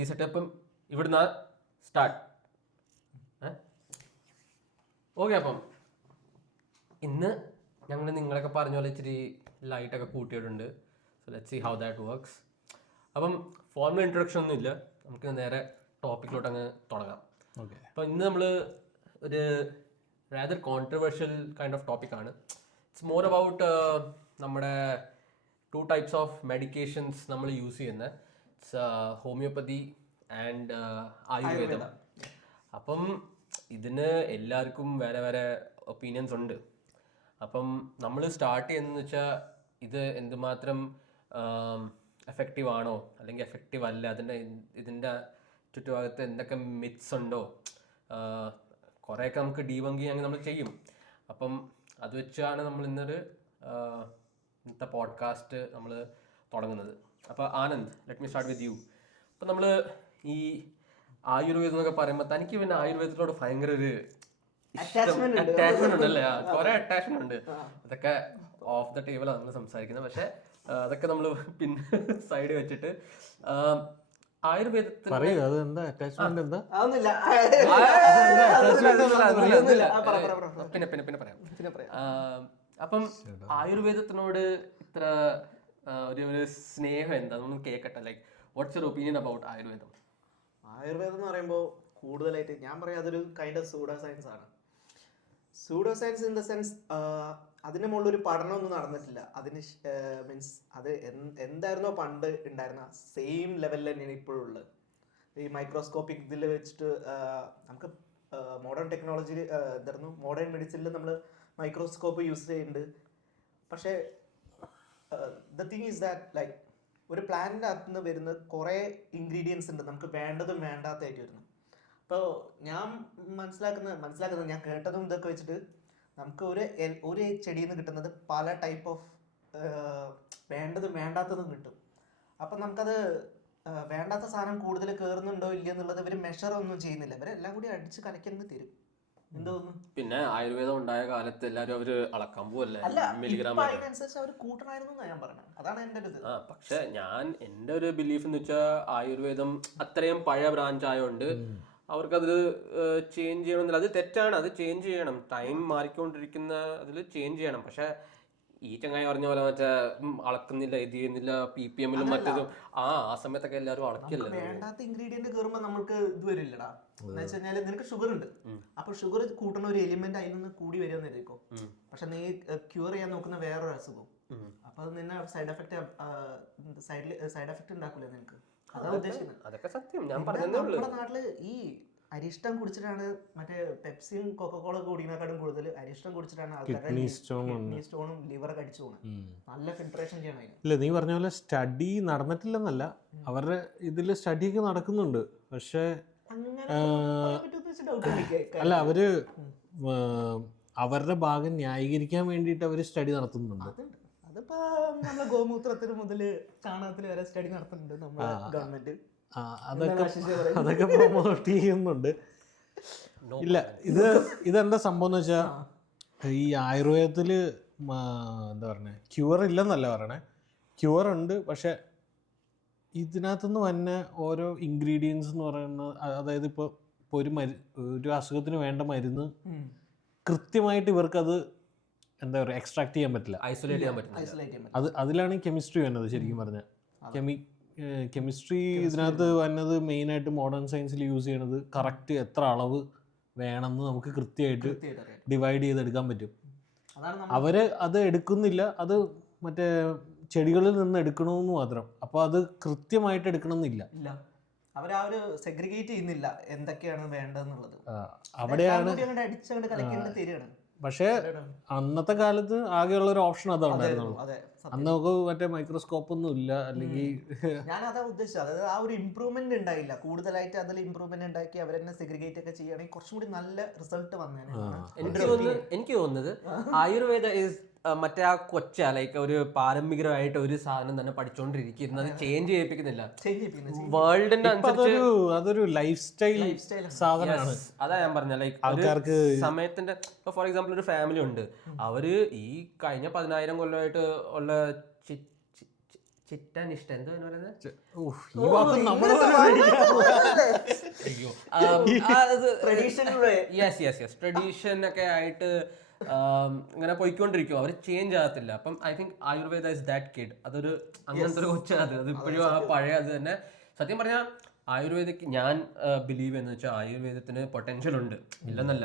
ഈ സെറ്റപ്പും ഇവിടുന്ന് സ്റ്റാർട്ട്. ഓക്കെ, അപ്പം ഇന്ന് ഞങ്ങൾ നിങ്ങളൊക്കെ പറഞ്ഞ പോലെ ഇച്ചിരി ലൈറ്റൊക്കെ കൂട്ടിയിട്ടുണ്ട്. So let's see how that works. അപ്പം ഫോർമൽ ഇൻട്രൊഡക്ഷൻ ഒന്നും ഇല്ല, നമുക്ക് നേരെ ടോപ്പിക്കിലോട്ട് അങ്ങ് തുടങ്ങാം. ഓക്കെ. അപ്പം ഇന്ന് നമ്മൾ ഒരു റാദർ കോൺട്രവേഴ്ഷ്യൽ കൈൻഡ് ഓഫ് ടോപ്പിക്കാണ്. ഇറ്റ്സ് മോർ അബൌട്ട് നമ്മുടെ 2 types ഓഫ് മെഡിക്കേഷൻസ് നമ്മൾ യൂസ് ചെയ്യുന്നത്. ഇറ്റ്സ് ഹോമിയോപ്പതി ആൻഡ് ആയുർവേദം. അപ്പം ഇതിന് എല്ലാവർക്കും വേറെ വേറെ ഒപ്പീനിയൻസ് ഉണ്ട്. അപ്പം നമ്മൾ സ്റ്റാർട്ട് ചെയ്യുന്നതെന്ന് വെച്ചാൽ ഇത് എന്തുമാത്രം എഫക്റ്റീവ് ആണോ അല്ലെങ്കിൽ എഫക്റ്റീവ് അല്ല, ഇതിൻ്റെ ചുറ്റുഭാഗത്ത് എന്തൊക്കെ മിത്സ് ഉണ്ടോ, കുറേയൊക്കെ നമുക്ക് ഡീബങ്ക് ചെയ്യാൻ നമ്മൾ ചെയ്യും. അപ്പം അത് വെച്ചാണ് നമ്മൾ ഇന്നത്തെ പോഡ്കാസ്റ്റ് നമ്മൾ തുടങ്ങുന്നത്. അപ്പോൾ Anand, let me start with you. അപ്പം നമ്മൾ ഈ ആയുർവേദം എന്നൊക്കെ പറയുമ്പോൾ തനിക്ക് പിന്നെ ആയുർവേദത്തിനോട് ഭയങ്കര ഒരു അറ്റാച്ച്മെന്റ് ഉണ്ടല്ലേ? കുറെ അറ്റാച്ച്മെന്റ് ഉണ്ട്. അതൊക്കെ ഓഫ് ദ ടേബിളാണ് നമ്മൾ സംസാരിക്കുന്നത്. പക്ഷെ അതൊക്കെ നമ്മൾ പിന്നെ സൈഡ് വെച്ചിട്ട് ആയുർവേദത്തിൽ പിന്നെ പിന്നെ പിന്നെ പറയാം. അപ്പം ആയുർവേദത്തിനോട് ഇത്ര ഒരു സ്നേഹം എന്താ നമ്മൾ കേൾക്കട്ടെ. Like what's your opinion about ആയുർവേദം? ആയുർവേദം എന്ന് പറയുമ്പോൾ കൂടുതലായിട്ട് ഞാൻ പറയാം അതൊരു കൈൻഡ് ഓഫ് സൂഡോ സയൻസ് ആണ്. Pseudo science in the sense അതിന് മുകളിലൊരു പഠനമൊന്നും നടന്നിട്ടില്ല. അതിന് മീൻസ് അത് എന്തായിരുന്നോ പണ്ട് ഉണ്ടായിരുന്ന സെയിം ലെവലിൽ തന്നെയാണ് ഇപ്പോഴും ഉള്ളത്. ഈ മൈക്രോസ്കോപ്പിക് ഇതിൽ വെച്ചിട്ട് നമുക്ക് മോഡേൺ ടെക്നോളജി എന്തായിരുന്നു, മോഡേൺ മെഡിസിനിൽ നമ്മൾ മൈക്രോസ്കോപ്പ് യൂസ് ചെയ്യുന്നുണ്ട്. പക്ഷേ the thing is that like ഒരു പ്ലാന്റിൻ്റെ അകത്ത് നിന്ന് വരുന്ന കുറേ ഇൻഗ്രീഡിയൻസ് ഉണ്ട് നമുക്ക് വേണ്ടതും വേണ്ടാത്തതായിട്ട് വരുന്നത്. അപ്പോൾ ഞാൻ മനസ്സിലാക്കുന്നത് ഞാൻ കേട്ടതും ഇതൊക്കെ വെച്ചിട്ട് നമുക്ക് ഒരു ചെടിയിൽ നിന്ന് കിട്ടുന്നത് പല ടൈപ്പ് ഓഫ് വേണ്ടതും വേണ്ടാത്തതും കിട്ടും. അപ്പം നമുക്കത് വേണ്ടാത്ത സാധനം കൂടുതൽ കയറുന്നുണ്ടോ ഇല്ല എന്നുള്ളത് ഇവർ മെഷർ ഒന്നും ചെയ്യുന്നില്ല. ഇവരെല്ലാം കൂടി അടിച്ച് കലക്കി തരും. എന്തോന്നു പിന്നെ ആയുർവേദം ഉണ്ടായ കാലത്ത് എല്ലാവരും അവര് അളക്കാൻ പോവല്ലേ, അതിനനുസരിച്ച് അവർ കൂട്ടണമായിരുന്നു ഞാൻ പറഞ്ഞത്. അതാണ് എൻ്റെ ഒരു ഇത്. പക്ഷെ എൻ്റെ ഒരു ബിലീഫ് എന്ന് വെച്ചാൽ ആയുർവേദം അത്രയും പഴയ ബ്രാഞ്ച് ആയതുകൊണ്ട് അവർക്കത് ചേഞ്ച് ചെയ്യണമെന്നില്ല. അത് തെറ്റാണ്, അത് ചേഞ്ച് ചെയ്യണം. ടൈം മാറിക്കൊണ്ടിരിക്കുന്ന അതിൽ ചേഞ്ച് ചെയ്യണം. പക്ഷെ ഈ ചങ്ങായി പറഞ്ഞ പോലെ മറ്റേ അളക്കുന്നില്ല, ഇത് ചെയ്യുന്നില്ല, PPM മറ്റേതും ആ സമയത്തൊക്കെ എല്ലാവരും അളക്കില്ല. വേണ്ടാത്ത ഇൻഗ്രീഡിയന്റ് കയറുമ്പോൾ നമുക്ക് ഇത് വരില്ലടാ. എന്ന് വെച്ച് കഴിഞ്ഞാൽ നിനക്ക് ഷുഗർ ഉണ്ട്, അപ്പൊ ഷുഗർ കൂട്ടുന്ന ഒരു എലിമെന്റ് അതിൽ നിന്ന് കൂടി വരുമെന്നായിരിക്കും. പക്ഷെ നീ ക്യൂർ ചെയ്യാൻ നോക്കുന്ന വേറൊരു അസുഖം, അപ്പൊ അത് നിന്നെ സൈഡ് എഫക്ട് ഉണ്ടാക്കൂല നിനക്ക്. അതാണ് ഉദ്ദേശിക്കുന്നത്. അതൊക്കെ സത്യം. ഞാൻ പറഞ്ഞതേ ഉള്ളൂ. നമ്മുടെ നാട്ടില് ഈ അരിഷ്ടം കുടിച്ചിട്ടാണ് മറ്റേ പെപ്സിയും കൊക്കക്കോള കുടിക്കുന്നതിനെക്കാളും കൂടുതൽ അരിഷ്ടം കുടിച്ചിട്ടാണ് ആൾക്കാരുടെ കിഡ്നി സ്റ്റോണും ലിവറൊക്കെ അടിച്ചു പോകുന്നത്. നല്ല ഫിൽട്രേഷൻ ചെയ്യണം അതിന്. ഇല്ല, നീ പറഞ്ഞ പോലെ സ്റ്റഡി നടന്നിട്ടില്ലെന്നല്ല, അവരുടെ ഇതിൽ സ്റ്റഡിയൊക്കെ നടക്കുന്നുണ്ട്. പക്ഷേ അല്ല, അവര് അവരുടെ ഭാഗം ന്യായീകരിക്കാൻ വേണ്ടിയിട്ട് അവർ സ്റ്റഡി നടത്തുന്നുണ്ട്. അതിപ്പോ നമ്മളെ ഗോമൂത്രത്തിന് മുതൽ ചാണകത്തിൽ വരെ സ്റ്റഡി നടത്തുന്നുണ്ട് നമ്മുടെ ഗവൺമെന്റ്. അതൊക്കെ പ്രൊമോട്ട് ചെയ്യുന്നുണ്ട്. ഇല്ല, ഇതെന്താ സംഭവം എന്ന് വെച്ചാൽ ഈ ആയുർവേദത്തില് എന്താ പറഞ്ഞ ക്യൂർ ഇല്ലെന്നല്ല പറയണേ, ക്യൂർ ഉണ്ട്. പക്ഷെ ഇതിനകത്തുനിന്ന് തന്നെ ഓരോ ഇൻഗ്രീഡിയൻസ് എന്ന് പറയുന്ന, അതായത് ഇപ്പോൾ ഒരു അസുഖത്തിന് വേണ്ട മരുന്ന് കൃത്യമായിട്ട് ഇവർക്കത് എന്താ പറയുക എക്സ്ട്രാക്ട് ചെയ്യാൻ പറ്റില്ല, ഐസൊലേറ്റ് ചെയ്യാൻ പറ്റില്ല. അതിലാണ് കെമിസ്ട്രി വരുന്നത്. ശരിക്കും പറഞ്ഞാൽ കെമിസ്ട്രി ഇതിനകത്ത് വന്നത് മെയിനായിട്ട് മോഡേൺ സയൻസിൽ യൂസ് ചെയ്യണത് കറക്റ്റ് എത്ര അളവ് വേണമെന്ന് നമുക്ക് കൃത്യമായിട്ട് ഡിവൈഡ് ചെയ്തെടുക്കാൻ പറ്റും. അവര് അത് എടുക്കുന്നില്ല, അത് മറ്റേ ചെടികളിൽ നിന്ന് എടുക്കണമെന്ന് മാത്രം. അപ്പോൾ അത് കൃത്യമായിട്ട് എടുക്കണമെന്നില്ല. അവരാ ഒരു സെഗ്രിഗേറ്റ് ചെയ്യുന്നില്ല എന്തൊക്കെയാണ് വേണ്ടതെന്നുള്ളത്. അവിടെയാണ് അടിച്ചങ്ങോട്ട് കലക്കേണ്ട തരികയാണ്. പക്ഷേ അന്നത്തെ കാലത്ത് ആകെയുള്ള ഒരു ഓപ്ഷൻ അതാണ്ടായിരുന്നുള്ളൂ. അന്ന് നമുക്ക് മറ്റേ മൈക്രോസ്കോപ്പ് ഒന്നും ഇല്ല. അല്ലെങ്കിൽ ഞാൻ അതാ ഉദ്ദേശിച്ചത്, അതായത് ആ ഒരു ഇമ്പ്രൂവ്മെന്റ് ഉണ്ടായില്ല. കൂടുതലായിട്ട് അതിൽ ഇമ്പ്രൂവ്മെന്റ് ഉണ്ടാക്കി അവരെന്നെ സെഗ്രിഗേറ്റ് ഒക്കെ ചെയ്യുകയാണെങ്കിൽ കുറച്ചും കൂടി നല്ല റിസൾട്ട് വന്നേനെ. എനിക്ക് തോന്നുന്നത് ആയുർവേദ മറ്റേ ആ ലൈക്ക് ഒരു പാരമ്പര്യമായിട്ട് ഒരു സാധനം തന്നെ പഠിച്ചോണ്ടിരിക്കുന്നത് ചേഞ്ച് ചെയ്യിപ്പിക്കുന്നില്ല. വേൾഡിന്റെ അതൊരു ലൈഫ് സ്റ്റൈൽ സാധനമാണ്. അതാ ഞാൻ പറഞ്ഞ ലൈക്ക് ആൾക്കാർക്ക് സമയത്തിന്റെ. ഇപ്പൊ ഫോർ എക്സാമ്പിൾ ഒരു ഫാമിലി ഉണ്ട്, അവര് ഈ കഴിഞ്ഞ 10,000 കൊല്ലമായിട്ട് ഉള്ള ചിറ്റനിഷ്ട എന്തോ പറയുന്നത് ഈ വാക്ക് നമ്മള് അയ്യോ ട്രഡീഷണൽ ട്രഡീഷൻ ഒക്കെ ആയിട്ട് ഇങ്ങനെ പോയിക്കൊണ്ടിരിക്കും, അവർ ചേഞ്ച് ആകത്തില്ല. അപ്പം I think Ayurveda is that kid. അതൊരു അങ്ങനത്തെ ഒരു കൊച്ചാ അത് ഇപ്പോഴും ആ പഴയ അത് തന്നെ. സത്യം പറഞ്ഞാൽ ആയുർവേദിക് ഞാൻ ബിലീവ് എന്ന് വെച്ചാൽ ആയുർവേദത്തിന് പൊട്ടൻഷ്യൽ ഉണ്ട്, ഇല്ലെന്നല്ല,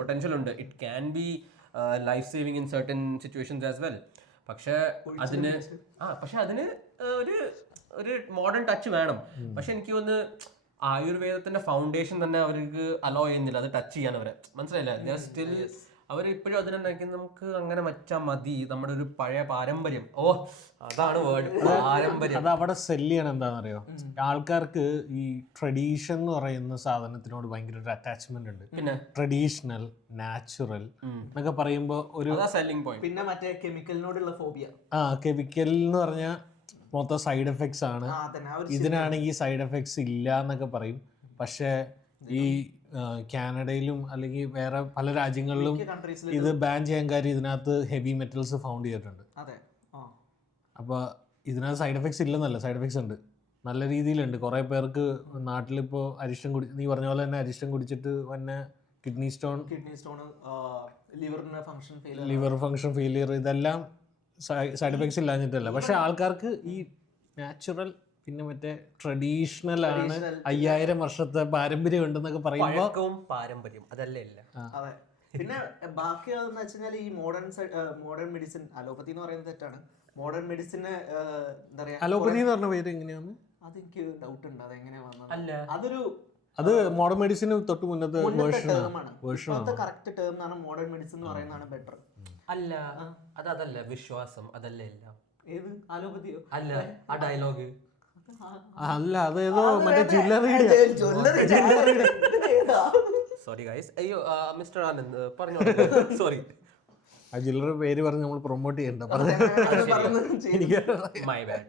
പൊട്ടൻഷ്യൽ ഉണ്ട്. It can be life saving in certain situations as well. പക്ഷെ അതിന് ഒരു ഒരു മോഡേൺ ടച്ച് വേണം. പക്ഷെ എനിക്ക് തോന്നുന്നു ആയുർവേദത്തിന്റെ ഫൗണ്ടേഷൻ തന്നെ അവർക്ക് അലോ ചെയ്യുന്നില്ല അത് ടച്ച് ചെയ്യാൻ. അവരെ മനസ്സിലായില്ല, സ്റ്റിൽ അവർ ഇപ്പോഴും അതിനുണ്ടാക്കി നമുക്ക് അങ്ങനെ വെച്ചാൽ മതി, നമ്മുടെ ഒരു പഴയ പാരമ്പര്യം. അതാണ് വേർഡ്, പാരമ്പര്യം. അത് അവിടെ സെല്ല് ചെയ്യണം എന്താണെന്നറിയോ, ആൾക്കാർക്ക് ഈ ട്രഡീഷൻ എന്ന് പറയുന്ന സാധനത്തിനോട് ഭയങ്കര ഒരു അറ്റാച്ച്മെന്റ് ഉണ്ട്. പിന്നെ ട്രഡീഷണൽ, നാച്ചുറൽ എന്നൊക്കെ പറയുമ്പോൾ ഒരു സെല്ലിംഗ് പോയിന്റ്. പിന്നെ മറ്റേ കെമിക്കലിനോടുള്ള ഫോബിയ. കെമിക്കൽ എന്ന് പറഞ്ഞാൽ മൊത്തം സൈഡ് എഫക്ട്സ് ആണ്. ഇതിനാണെങ്കിൽ സൈഡ് എഫക്ട്സ് ഇല്ല എന്നൊക്കെ പറയും. പക്ഷെ ഈ കാനഡയിലും അല്ലെങ്കിൽ വേറെ പല രാജ്യങ്ങളിലും ഇത് ബാൻ ചെയ്യാൻ കാര്യം ഇതിനകത്ത് ഹെവി മെറ്റൽസ് ഫൗണ്ട് ചെയ്തിട്ടുണ്ട്. അപ്പോൾ ഇതിനകത്ത് സൈഡ് എഫക്ട്സ് ഇല്ലെന്നല്ല, സൈഡ് എഫക്ട്സ് ഉണ്ട്, നല്ല രീതിയിലുണ്ട്. കുറേ പേർക്ക് നാട്ടിലിപ്പോൾ അരിഷ്ടം നീ പറഞ്ഞ പോലെ തന്നെ അരിഷ്ടം കുടിച്ചിട്ട് വന്നെ kidney stone, liver function failure, ഇതെല്ലാം സൈഡ് എഫക്ട്സ് ഇല്ലാഞ്ഞിട്ടല്ല. പക്ഷെ ആൾക്കാർക്ക് ഈ നാച്ചുറൽ പിന്നെ മറ്റേ ട്രഡീഷണൽ ആണ്, 5000 വർഷത്തെ പാരമ്പര്യം ഉണ്ടെന്നൊക്കെ പറയുമ്പോൾ പാരമ്പര്യം അതല്ലേ ഇല്ല. അതെ. പിന്നെ ബാക്കി എന്ന് വെച്ചാൽ ഈ മോഡേൺ മെഡിസിൻ, അലോപ്പതി എന്ന് പറയുന്നത് തെറ്റാണ്. മോഡേൺ മെഡിസിന് എന്താ പറയാ, അലോപ്പതി എന്ന് പറഞ്ഞ പേര് എങ്ങനെയാണ്? അതെനിക്ക് ഡൗട്ട് ഉണ്ട്, അതെങ്ങനെയാ വന്നത്. അത് മോഡേൺ മെഡിസിന് തൊട്ട് മുന്നത്തെ കറക്റ്റ് ടേം ആണ്. മോഡേൺ മെഡിസിൻ എന്ന് പറയുന്നതാണ് ബെറ്റർ. അല്ല അതല്ല വിശ്വാസം, അതല്ല എല്ലാം. ഏത് അലോപ്പതിയോ? അല്ല ആ ഡയലോഗ് അല്ല, അതേതോ മറ്റേ ജ്വല്ലറി. സോറി ഗൈസ്, അയ്യോ മിസ്റ്റർ ആനന്ദ് പറഞ്ഞു, സോറി. ആ ജ്വല്ലറി പേര് പറഞ്ഞ് നമ്മൾ പ്രൊമോട്ട് ചെയ്യണ്ട. മൈ ബാഡ്,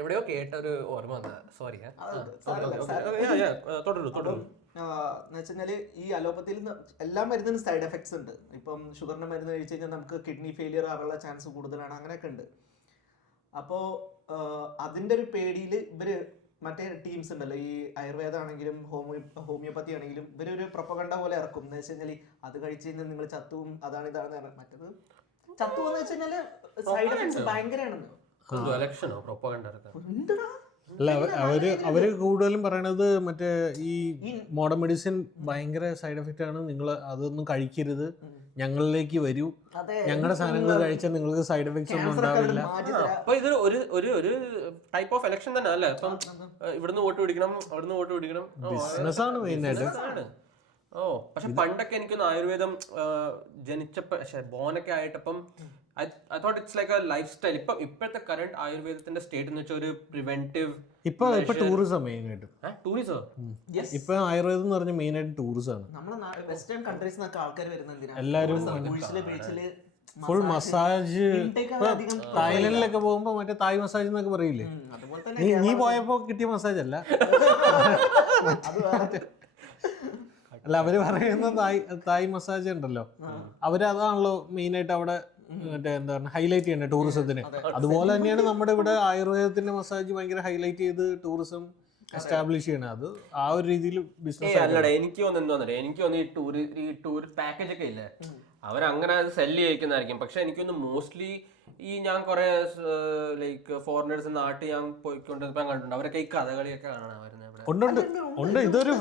എവിടെയോ കേട്ട ഒരു ഓർമ്മ വന്ന, സോറി. എന്നുവെച്ചാല് ഈ അലോപ്പതിയിൽ എല്ലാ മരുന്നിനും സൈഡ് എഫക്ട്സ് ഉണ്ട്. ഇപ്പം ഷുഗറിന്റെ മരുന്ന് കഴിച്ചു കഴിഞ്ഞാൽ നമുക്ക് കിഡ്നി ഫെയിലിയർ ആവാനുള്ള ചാൻസ് കൂടുതലാണ്, അങ്ങനെയൊക്കെ ഉണ്ട്. അപ്പോൾ അതിന്റെ ഒരു പേടിയിൽ ഇവര് മറ്റേ ടീംസ് ഉണ്ടല്ലോ, ഈ ആയുർവേദ ആണെങ്കിലും ഹോമിയോപ്പതി ആണെങ്കിലും ഇവരൊരു പ്രൊപ്പഗണ്ട പോലെ ഇറക്കും. എന്ന് വെച്ച് കഴിഞ്ഞാൽ അത് കഴിച്ചു കഴിഞ്ഞാൽ നിങ്ങൾ ചത്തുവും അതാണ് ഇതാണ്. മറ്റത് ചത്തു എന്ന് വെച്ച് കഴിഞ്ഞാല് സൈഡ് എഫക്ട്സ് ഭയങ്കരമാണെന്ന്. അല്ല, അവര് കൂടുതലും പറയണത് മറ്റേ ഈ മോഡേൺ മെഡിസിൻ ഭയങ്കര സൈഡ് എഫക്റ്റ് ആണ്, നിങ്ങൾ അതൊന്നും കഴിക്കരുത്, ഞങ്ങളിലേക്ക് വരൂ, ഞങ്ങളുടെ സാധനങ്ങൾ കഴിച്ചാൽ നിങ്ങൾക്ക് സൈഡ് എഫക്ട്സ് ഒന്നും ഉണ്ടാവില്ല. അപ്പൊ ഇത് ഒരു ടൈപ്പ് ഓഫ് എലക്ഷൻ തന്നെ അല്ലേ? ഇപ്പം ഇവിടുന്ന് വോട്ട് പിടിക്കണം, അവിടുന്ന് വോട്ട് പിടിക്കണം, ബിസിനസ് ആണ് മെയിൻ ആയിട്ട്. പക്ഷെ പണ്ടൊക്കെ എനിക്കൊന്ന് ആയുർവേദം ജനിച്ചപ്പോ ബോണൊക്കെ ആയിട്ടപ്പം I thought it's like a lifestyle. ഇപ്പോഴത്തെ കറന്റ് ആയുർവേദത്തിന്റെ സ്റ്റേറ്റ് എന്ന് വെച്ചാൽ ഒരു പ്രിവെന്റീവ്. ഇപ്പൊ ടൂറിസം മെയിൻ ആയിട്ട്. ടൂറിസം ഇപ്പൊ ആയുർവേദം എന്ന് പറഞ്ഞ മെയിൻ ആയിട്ട് ടൂറിസം ആണ്. നമ്മുടെ വെസ്റ്റേൺ കൺട്രീസ് നിന്നൊക്കെ ആൾക്കാർ വരുന്നത് എല്ലാരും ഫുൾ മസാജ്. തായ്ലൻഡിലൊക്കെ പോകുമ്പോ മറ്റേ തായ് മസാജ് എന്നൊക്കെ പറയില്ലേ, നീ പോയപ്പോ കിട്ടിയ മസാജ് അല്ല. അല്ല, അവര് പറയുന്ന തായ് മസാജ് ഉണ്ടല്ലോ, അവരതാണല്ലോ മെയിൻ ആയിട്ട് അവിടെ മറ്റേ എന്താ പറയുക ഹൈലൈറ്റ് ചെയ്യണ്ടേ ടൂറിസത്തിന്. അതുപോലെ തന്നെയാണ് നമ്മുടെ ഇവിടെ ആയുർവേദത്തിന്റെ മസാജ് ഭയങ്കര ഹൈലൈറ്റ് ചെയ്ത് ടൂറിസം എസ്റ്റാബ്ലിഷ് ചെയ്യണം. അത് ആ ഒരു രീതിയിൽ ബിസിനസ്. അല്ലടേ, എനിക്ക് തോന്നുന്നു ഈ ടൂർ പാക്കേജ് ഒക്കെ ഇല്ലേ, അവരങ്ങനെ സെല്ല് ചെയ്യിക്കുന്നതായിരിക്കും. പക്ഷെ എനിക്കൊന്ന് മോസ്റ്റ്ലി ഈ ഞാൻ കുറെ ലൈക്ക് ഫോറിനേഴ്സ് നാട്ടിൽ ഞാൻ പോയിക്കൊണ്ടിരുന്നപ്പോൾ കണ്ടിട്ടുണ്ട്, അവരൊക്കെ ഈ കഥകളിയൊക്കെ കാണാൻ ഉണ്ട്. ഇതൊരു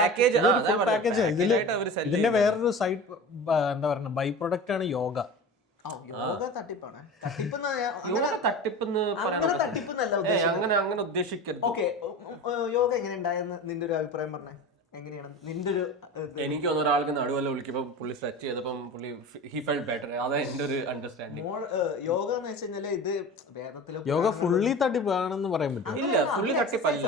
പാക്കേജ്. ഇതിന്റെ വേറൊരു സൈഡ് എന്താ പറയുക ബൈ പ്രൊഡക്റ്റ് ആണ് യോഗ. അങ്ങനെ ഉദ്ദേശിക്കരുത്. യോഗ എങ്ങനെ ഉണ്ടായെന്ന് നിന്റെ ഒരു അഭിപ്രായം പറഞ്ഞേ. എങ്ങനെയാണ് നിന്റെ ഒരു? എനിക്ക് തോന്നുന്നു ഒരാൾക്ക് നടുവല്ല വിളിക്കുമ്പോ പുള്ളി സ്ട്രെച്ച് ചെയ്തപ്പം പുള്ളി ഹി ഫെൽറ്റ് ബെറ്റർ. അതാ എന്റെ ഒരു അണ്ടർസ്റ്റാൻഡിങ്. യോഗ എന്ന് വെച്ചാൽ ഇത് വേദത്തിലോ യോഗ ഫുള്ളി തട്ടിപ്പാണെന്ന് പറയാൻ പറ്റും. ഇല്ല, ഫുള്ളി തട്ടിപ്പല്ല.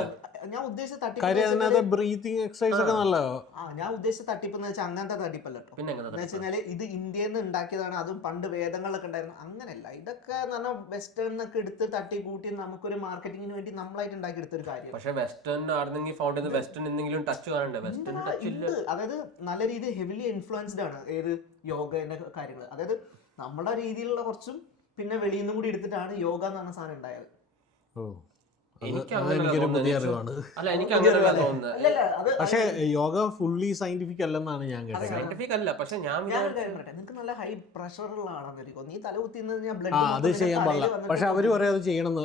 ഞാൻ ഉദ്ദേശിച്ച തട്ടിപ്പ് ബ്രീത്തിങ് എക്സസൈസ് ഒക്കെ നല്ലതോ. ഞാൻ ഉദ്ദേശിച്ച തട്ടിപ്പ് എന്ന് വെച്ചാൽ അങ്ങനത്തെ തട്ടിപ്പല്ല കേട്ടോ. എന്ന് വെച്ചാല് ഇത് ഇന്ത്യയിൽ നിന്ന് ഉണ്ടാക്കിയതാണ്, അതും പണ്ട് വേദങ്ങളിലൊക്കെ ഉണ്ടായിരുന്നു. അങ്ങനെയല്ല, ഇതൊക്കെ എന്ന് പറഞ്ഞാൽ വെസ്റ്റേണിനൊക്കെ എടുത്ത് തട്ടി കൂട്ടി നമുക്കൊരു മാർക്കറ്റിങ്ങിന് വേണ്ടി നമ്മളായിട്ട് ഉണ്ടാക്കി എടുത്തൊരു കാര്യം. പക്ഷേ വെസ്റ്റേൺ ആണെങ്കിൽ ഫൗണ്ട് ചെയ്ത് വെസ്റ്റേൺ എന്തെങ്കിലും ടച്ച് കാണണ്ടേ? വെസ്റ്റേൺ ടച്ച് ഇല്ല. അതായത് നല്ല രീതിയിൽ ഹെവിലി ഇൻഫ്ലുവൻസ്ഡ് ആണ് ഏത് യോഗന്റെ കാര്യങ്ങൾ. അതായത് നമ്മുടെ രീതിയിലുള്ള കുറച്ചും പിന്നെ വെളിയിൽ നിന്നും കൂടി എടുത്തിട്ടാണ് യോഗ എന്ന് പറഞ്ഞ സാധനം ഉണ്ടായത്. ഓ എനിക്ക് അത് അങ്ങനെയല്ല എനിക്കൊരു പുതിയ തോന്നുന്നത്. അറിവാണ്. അല്ല എനിക്ക് അങ്ങനെയല്ല തോന്നുന്നത്. അല്ലല്ല അത് പക്ഷെ യോഗ ഫുള്ളി സയന്റിഫിക് അല്ലെന്നാണ് ഞാൻ കേട്ടത്. സയന്റിഫിക് അല്ല, പക്ഷെ ഞാൻ ഞാനൊരു കാര്യം പറയട്ടെ, നിനക്ക് നല്ല ഹൈ പ്രഷറുള്ള ആളാണെന്നിരിക്കും, നീ തല കുത്തി ഞാൻ ആ ബ്ലഡ് അത് ചെയ്യാൻ പാടില്ല. പക്ഷെ അവര് പറയാം അത് ചെയ്യണമെന്ന്.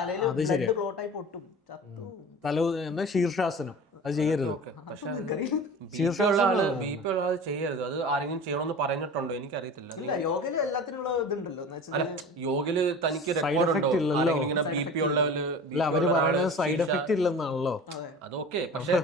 തലയിൽ അത് ശരിയാ. ബ്ലഡ് ക്ലോട്ടായി പൊട്ടും, ചത്തു. എന്നാ ശീർഷാസനം അത് ചെയ്യരുത്. പക്ഷെ ശീർഷാസനം ബി പി ഉള്ള ആൾ ചെയ്യരുത്. അത് ആരെങ്കിലും ചെയ്യണമെന്ന് പറഞ്ഞിട്ടുണ്ടോ എനിക്കറിയത്തില്ല. ഇല്ല, യോഗയില് എല്ലാത്തിനുള്ള ഇതുണ്ടല്ലോ എന്ന് അല്ല വെച്ചാൽ യോഗയില് തനിക്ക് റെക്കോർഡ് ഉണ്ടോ ഇല്ലല്ലോ. ആരെങ്കിലും ഇങ്ങനെ ബി പി ഉള്ളവര് അല്ല അവര് പറയുന്നത് സൈഡ് എഫക്റ്റ് ഇല്ലെന്നാണല്ലോ. അത് ഓക്കെ, പക്ഷെ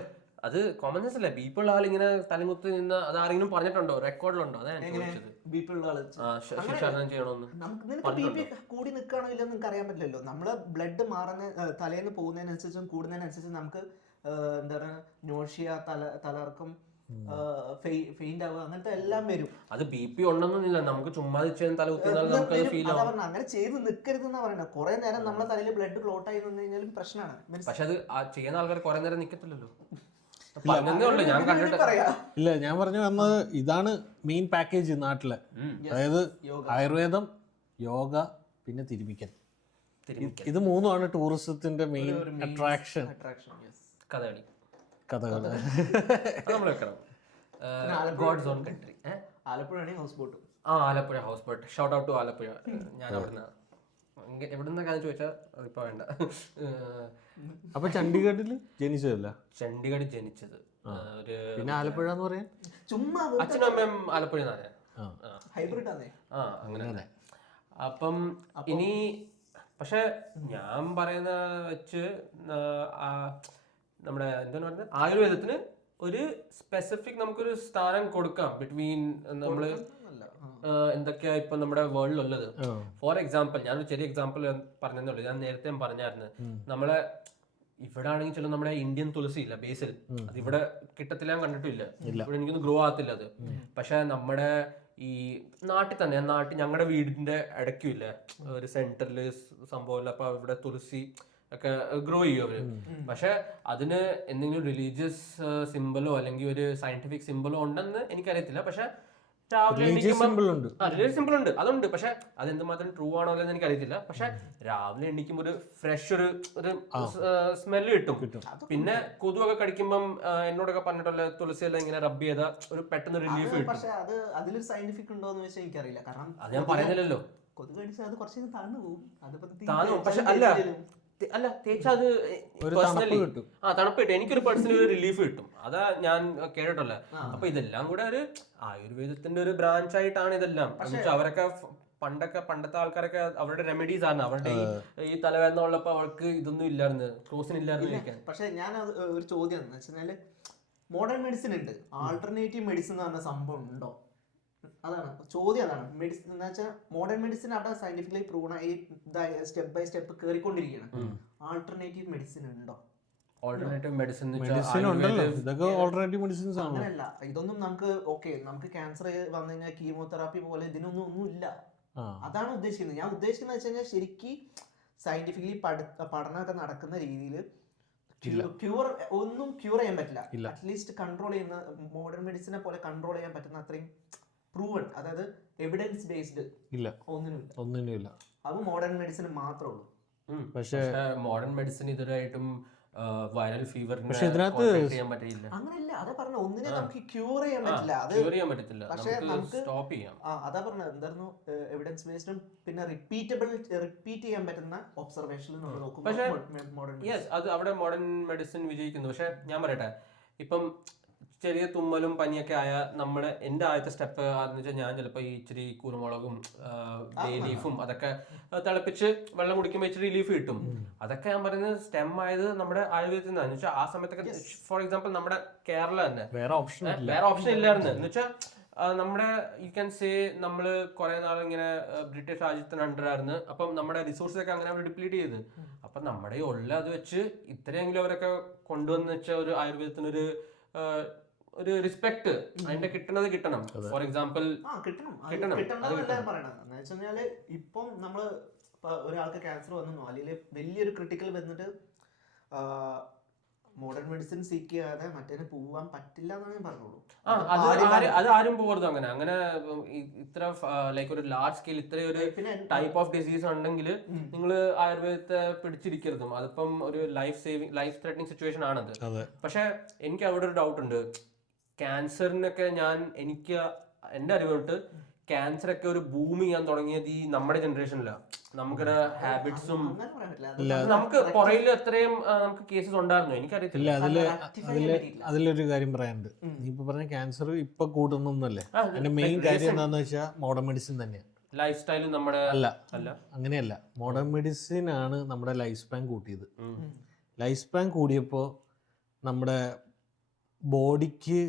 അത് കോമൺ സെൻസ് അല്ലേ. ബി പി ഉള്ള ആൾ ഇങ്ങനെ തലമുത്തി നിന്ന് അത് ആരെങ്കിലും പറഞ്ഞിട്ടുണ്ടോ, റെക്കോർഡിലുണ്ടോ? അതാ ഞാൻ ചോദിച്ചത്. ബി പി ഉള്ള ആള് ശിക്ഷാസനം ചെയ്യണമെന്ന്. നിനക്ക് ബി പി കൂടി നിൽക്കണോ ഇല്ലെന്ന് നിങ്ങൾക്ക് അറിയാൻ പറ്റില്ലല്ലോ. നമ്മള് ബ്ലഡ് മാറുന്ന തലേന്ന് പോകുന്നതിനനുസരിച്ചും കൂടുന്നതിനനുസരിച്ചും നമുക്ക് എന്താ പറയുക, നോഷ്യ, തലർക്കം, ഫെയിന്റ് ആവുക, അങ്ങനത്തെ എല്ലാം വരും. അത് ബി പി ഉണ്ടെന്നില്ല, നമുക്ക് ചുമ്മാ തല കുത്തിയാൽ നമുക്ക് ഫീൽ ആവും. അങ്ങനെ ചെയ്ത് നിൽക്കരുത് എന്നാ പറയുന്നത്. കുറെ നേരം നമ്മളെ തലയിൽ ബ്ലഡ് ക്ലോട്ട് ആയി നിന്ന് കഴിഞ്ഞാലും പ്രശ്നമാണ്. പക്ഷെ അത് ചെയ്യുന്ന ആൾക്കാർ കുറെ നേരം നിക്കത്തില്ലല്ലോ. പറഞ്ഞതേ ഉള്ളൂ, ഞാൻ കണ്ടിട്ട് ഇല്ല, ഞാൻ പറഞ്ഞു വന്നത് ഇതാണ് മെയിൻ പാക്കേജ് നാട്ടിലെ. അതായത് ആയുർവേദം, യോഗ, പിന്നെ തിരുമിക്കൽ. ഇത് മൂന്നുമാണ് ടൂറിസത്തിന്റെ മെയിൻ അട്രാക്ഷൻ. കഥകളി കഥകൾ നമ്മൾ വെക്കണം. God's own country. ആലപ്പുഴയാണെങ്കിൽ house boat. Alappuzha house boat. Shout out to Alappuzha. ഞാൻ അവിടുന്ന് എവിടുന്നൊക്കെയാന്ന് ചോദിച്ചാൽ അതിപ്പോ വേണ്ട. അപ്പൊ ചണ്ഡീഗഡിൽ ജനിച്ചതല്ല? ചണ്ഡീഗഡ് ജനിച്ചത്. ഒരു പിന്നെ ആലപ്പുഴ എന്ന് പറയാൻ ചുമ്മാ അച്ഛനും അമ്മയും ആലപ്പുഴ നിന്നാണ്. ഹൈബ്രിഡ് ആണേ. അങ്ങനെ. അപ്പം ഇനി പക്ഷെ ഞാൻ പറയുന്ന വെച്ച് നമ്മുടെ എന്താണ് പറയുന്നത്, ആയുർവേദത്തിന് ഒരു സ്പെസിഫിക് നമുക്കൊരു സ്ഥാനം കൊടുക്കാം ബിറ്റ്വീൻ നമ്മള് എന്തൊക്കെയാ ഇപ്പൊ നമ്മുടെ വേൾഡിലുള്ളത്. ഫോർ എക്സാമ്പിൾ ഞാനൊരു ചെറിയ എക്സാമ്പിൾ പറഞ്ഞതേ ഉള്ളൂ. ഞാൻ നേരത്തെ പറഞ്ഞായിരുന്നു, നമ്മളെ ഇവിടെ ആണെങ്കിൽ ചില നമ്മുടെ ഇന്ത്യൻ തുളസി ഇല്ല, ബേസിൽ, അത് ഇവിടെ കിട്ടത്തില്ല, ഞാൻ കണ്ടിട്ടില്ല. ഇവിടെ എനിക്കൊന്നും ഗ്രോ ആകത്തില്ല അത്. പക്ഷെ നമ്മുടെ ഈ നാട്ടിൽ തന്നെ, ഞങ്ങളുടെ വീടിന്റെ ഇടയ്ക്കും ഇല്ല ഒരു സെന്ററിൽ സംഭവമില്ല. അപ്പൊ ഇവിടെ തുളസി ഒക്കെ ഗ്രോ ചെയ്യും അവര്. പക്ഷെ അതിന് എന്തെങ്കിലും റിലീജിയസ് സിംബലോ അല്ലെങ്കിൽ ഒരു സയന്റിഫിക് സിംബലോ ഉണ്ടെന്ന് എനിക്കറിയത്തില്ല. പക്ഷെ റിലീജിയസ് സിമ്പിൾ ഉണ്ട്. സിമ്പിൾ ഉണ്ട്, അതുണ്ട്. പക്ഷെ അത് എന്തുമാത്രം ട്രൂ ആണോ എന്ന് എനിക്ക് അറിയത്തില്ല. പക്ഷെ രാവിലെ എണ്ണിക്കുമ്പോൾ ഒരു ഫ്രഷ് ഒരു സ്മെല്ല് കിട്ടും. പിന്നെ കൊതുവൊക്കെ കടിക്കുമ്പം എന്നോടൊക്കെ പറഞ്ഞിട്ടുള്ള തുളസിയെല്ലാം ഇങ്ങനെ റബ്ബ് ചെയ്ത ഒരു പെട്ടെന്ന് റിലീഫ് കിട്ടും. പക്ഷെ അത് അതിലൊരു സയന്റിഫിക് ഉണ്ടോ എന്ന് വെച്ചാൽ എനിക്കറിയില്ല. കാരണം അത് ഞാൻ പറയുന്നില്ലല്ലോ. കൊതുക് കടിച്ചാൽ അത് കുറച്ച് താഴ്ന്നു പോകും. താഴ്ന്നു, പക്ഷെ അല്ല തേച്ചാ അത് പേഴ്സണലി തണുപ്പ് കിട്ടും. എനിക്കൊരു പേഴ്സണലി ഒരു റിലീഫ് കിട്ടും. അതാ ഞാൻ കേട്ടിട്ടുള്ളത്. അപ്പൊ ഇതെല്ലാം കൂടെ ഒരു ആയുർവേദത്തിന്റെ ഒരു ബ്രാഞ്ച് ആയിട്ടാണ് ഇതെല്ലാം. അവരൊക്കെ പണ്ടത്തെ ആൾക്കാരൊക്കെ അവരുടെ റെമഡീസ് ആണ്. അവരുടെ ഈ തലവേദന ഉള്ളപ്പോ അവർക്ക് ഇതൊന്നും ഇല്ലായിരുന്നു, ക്രോസിന് ഇല്ലായിരുന്നു കഴിക്കാൻ. പക്ഷെ ഞാൻ ഒരു ചോദ്യം എന്ന് വെച്ചാല്, മോഡേൺ മെഡിസിൻ ഉണ്ട്, ആൾട്ടർനേറ്റീവ് മെഡിസിൻ എന്ന് പറഞ്ഞ സംഭവം ഉണ്ടോ? അതാണ് ചോദ്യം. അതാണ് മെഡിസിൻ എന്ന് വെച്ചാൽ മോഡേൺ മെഡിസിൻ അവിടെ സയന്റിഫിക്കലി പ്രൂവ് ആയി സ്റ്റെപ്പ് ബൈ സ്റ്റെപ്പ് കയറിക്കൊണ്ടിരിക്കുകയാണ്. ആൾട്ടർനേറ്റീവ് മെഡിസിൻ ഉണ്ടോ? ഓൾട്ടർനേറ്റീവ് മെഡിസിൻ അങ്ങനെയല്ല. ഇതൊന്നും നമുക്ക് നമുക്ക് ക്യാൻസർ വന്നു കഴിഞ്ഞാൽ കീമോതെറാപ്പി പോലെ ഇതിനൊന്നും ഇല്ല. അതാണ് ഉദ്ദേശിക്കുന്നത്. ഞാൻ ഉദ്ദേശിക്കുന്നത് വെച്ച് കഴിഞ്ഞാൽ ശരിക്കും സയന്റിഫിക്കലി പഠനമൊക്കെ നടക്കുന്ന രീതിയിൽ ഒന്നും ക്യൂർ ചെയ്യാൻ പറ്റില്ല. അറ്റ്ലീസ്റ്റ് കൺട്രോൾ ചെയ്യുന്ന മോഡേൺ മെഡിസിനെ പോലെ കൺട്രോൾ ചെയ്യാൻ പറ്റുന്ന അത്രയും പ്രൂവൺ, അതായത് എവിഡൻസ് ബേസ്ഡ് ഇല്ല, ഒന്നിനുമില്ല. അത് മോഡേൺ മെഡിസിന് മാത്രമേ ഉള്ളൂ. പക്ഷേ മോഡേൺ മെഡിസിൻ ഇതുവരെയായിട്ടും വൈറൽ ഫീവറിന് ചെയ്യാൻ പറ്റില്ല. അങ്ങനെയല്ല, അതാ പറഞ്ഞ ഒന്നിനെ നമുക്ക് ക്യൂർ ചെയ്യാൻ പറ്റില്ല. പക്ഷേ നമുക്ക് സ്റ്റോപ്പ് ചെയ്യാം. അതാ പറഞ്ഞത് എന്തായിരുന്നു, എവിഡൻസ് ബേസ്ഡും പിന്നെ റിപ്പീറ്റ് ചെയ്യാൻ പറ്റുന്ന ഒബ്സർവേഷനിൽ നമ്മൾ നോക്കുമ്പോൾ അത് അവിടെ മോഡേൺ മെഡിസിൻ വിജയിക്കുന്നു. പക്ഷെ ഞാൻ പറയട്ടെ, ഇപ്പം ചെറിയ തുമ്മലും പനിയൊക്കെ ആയ എന്റെ ആദ്യത്തെ സ്റ്റെപ്പ് എന്ന് വെച്ചാൽ ഞാൻ ചിലപ്പോൾ ഈ ഇച്ചിരി കുരുമുളകും ബേ ലീഫും അതൊക്കെ തിളപ്പിച്ച് വെള്ളം കുടിക്കുമ്പോൾ ഇച്ചിരി റിലീഫ് കിട്ടും. അതൊക്കെ ഞാൻ പറയുന്നത് സ്റ്റെം ആയത് നമ്മുടെ ആയുർവേദത്തിൽ നിന്നാണ്. എന്ന് വെച്ചാൽ ആ സമയത്തൊക്കെ ഫോർ എക്സാമ്പിൾ നമ്മുടെ കേരള തന്നെ വേറെ ഓപ്ഷൻ ഇല്ലായിരുന്നു. എന്ന് വെച്ചാൽ നമ്മുടെ യു ക്യാൻ സേ നമ്മള് കുറെ നാൾ ഇങ്ങനെ ബ്രിട്ടീഷ് രാജ്യത്തിന് അണ്ടറായിരുന്നു. അപ്പം നമ്മുടെ റിസോഴ്സസ് ഒക്കെ അങ്ങനെ അവർ ഡിപ്ലീറ്റ് ചെയ്ത്. അപ്പൊ നമ്മുടെ ഉള്ള അത് വെച്ച് ഇത്രയെങ്കിലും അവരൊക്കെ കൊണ്ടുവന്ന് വെച്ച ഒരു ആയുർവേദത്തിനൊരു ഒരു റെസ്പെക്ട് അതിന്റെ കിട്ടണം. ഫോർ എക്സാമ്പിൾ കിട്ടണം. ഇപ്പം നമ്മള് ഒരാൾക്ക് ക്യാൻസർ വന്നോ അല്ലെങ്കിൽ വലിയൊരു ക്രിട്ടിക്കൽ വന്നിട്ട് മോഡേൺ മെഡിസിൻ സീക്ക് ചെയ്യാതെ മറ്റേ പോവാൻ പറ്റില്ല എന്നാണ് ഞാൻ പറഞ്ഞോളൂ. അത് ആരും പോകരുത് അങ്ങനെ അങ്ങനെ ഇത്ര ലൈക്ക് ഒരു ലാർജ് സ്കെയിൽ ഇത്രയൊരു ടൈപ്പ് ഓഫ് ഡിസീസ് ഉണ്ടെങ്കിൽ നിങ്ങൾ ആയുർവേദത്തെ പിടിച്ചിരിക്കരുതും. അതിപ്പം ഒരു ലൈഫ് ത്രെറ്റനിങ് സിറ്റുവേഷൻ ആണത്. പക്ഷെ എനിക്ക് അവിടെ ഒരു ഡൗട്ട് ഉണ്ട്. ക്യാൻസറിനൊക്കെ എനിക്ക് എന്റെ അറിവുണ്ട് ക്യാൻസർ ഒക്കെ ഒരു ബൂം ചെയ്യാൻ തുടങ്ങിയത് ഈ നമ്മുടെ ജനറേഷനിലാണ്. നമുക്കൊരു ഹാബിറ്റ്സും നമുക്ക് പുറയിൽ എത്രയും നമുക്ക് കേസസ് ഉണ്ടായിരുന്നു എനിക്കറിയത്തില്ല. അതിലൊരു കാര്യം പറയാനുണ്ട്. നീ ഇപ്പൊ പറഞ്ഞ ക്യാൻസർ ഇപ്പൊ കൂടുന്നൊന്നല്ലേ, അതിന്റെ മെയിൻ കാര്യം എന്താന്ന് വെച്ചാൽ മോഡേൺ മെഡിസിൻ തന്നെയാണ്. ലൈഫ് സ്റ്റൈലും നമ്മുടെ അല്ല അങ്ങനെയല്ല, മോഡേൺ മെഡിസിൻ ആണ് നമ്മുടെ ലൈഫ് സ്പാൻ കൂട്ടിയത്. ലൈഫ് സ്പാൻ കൂടിയപ്പോൾ നമ്മുടെ ബോഡിക്ക്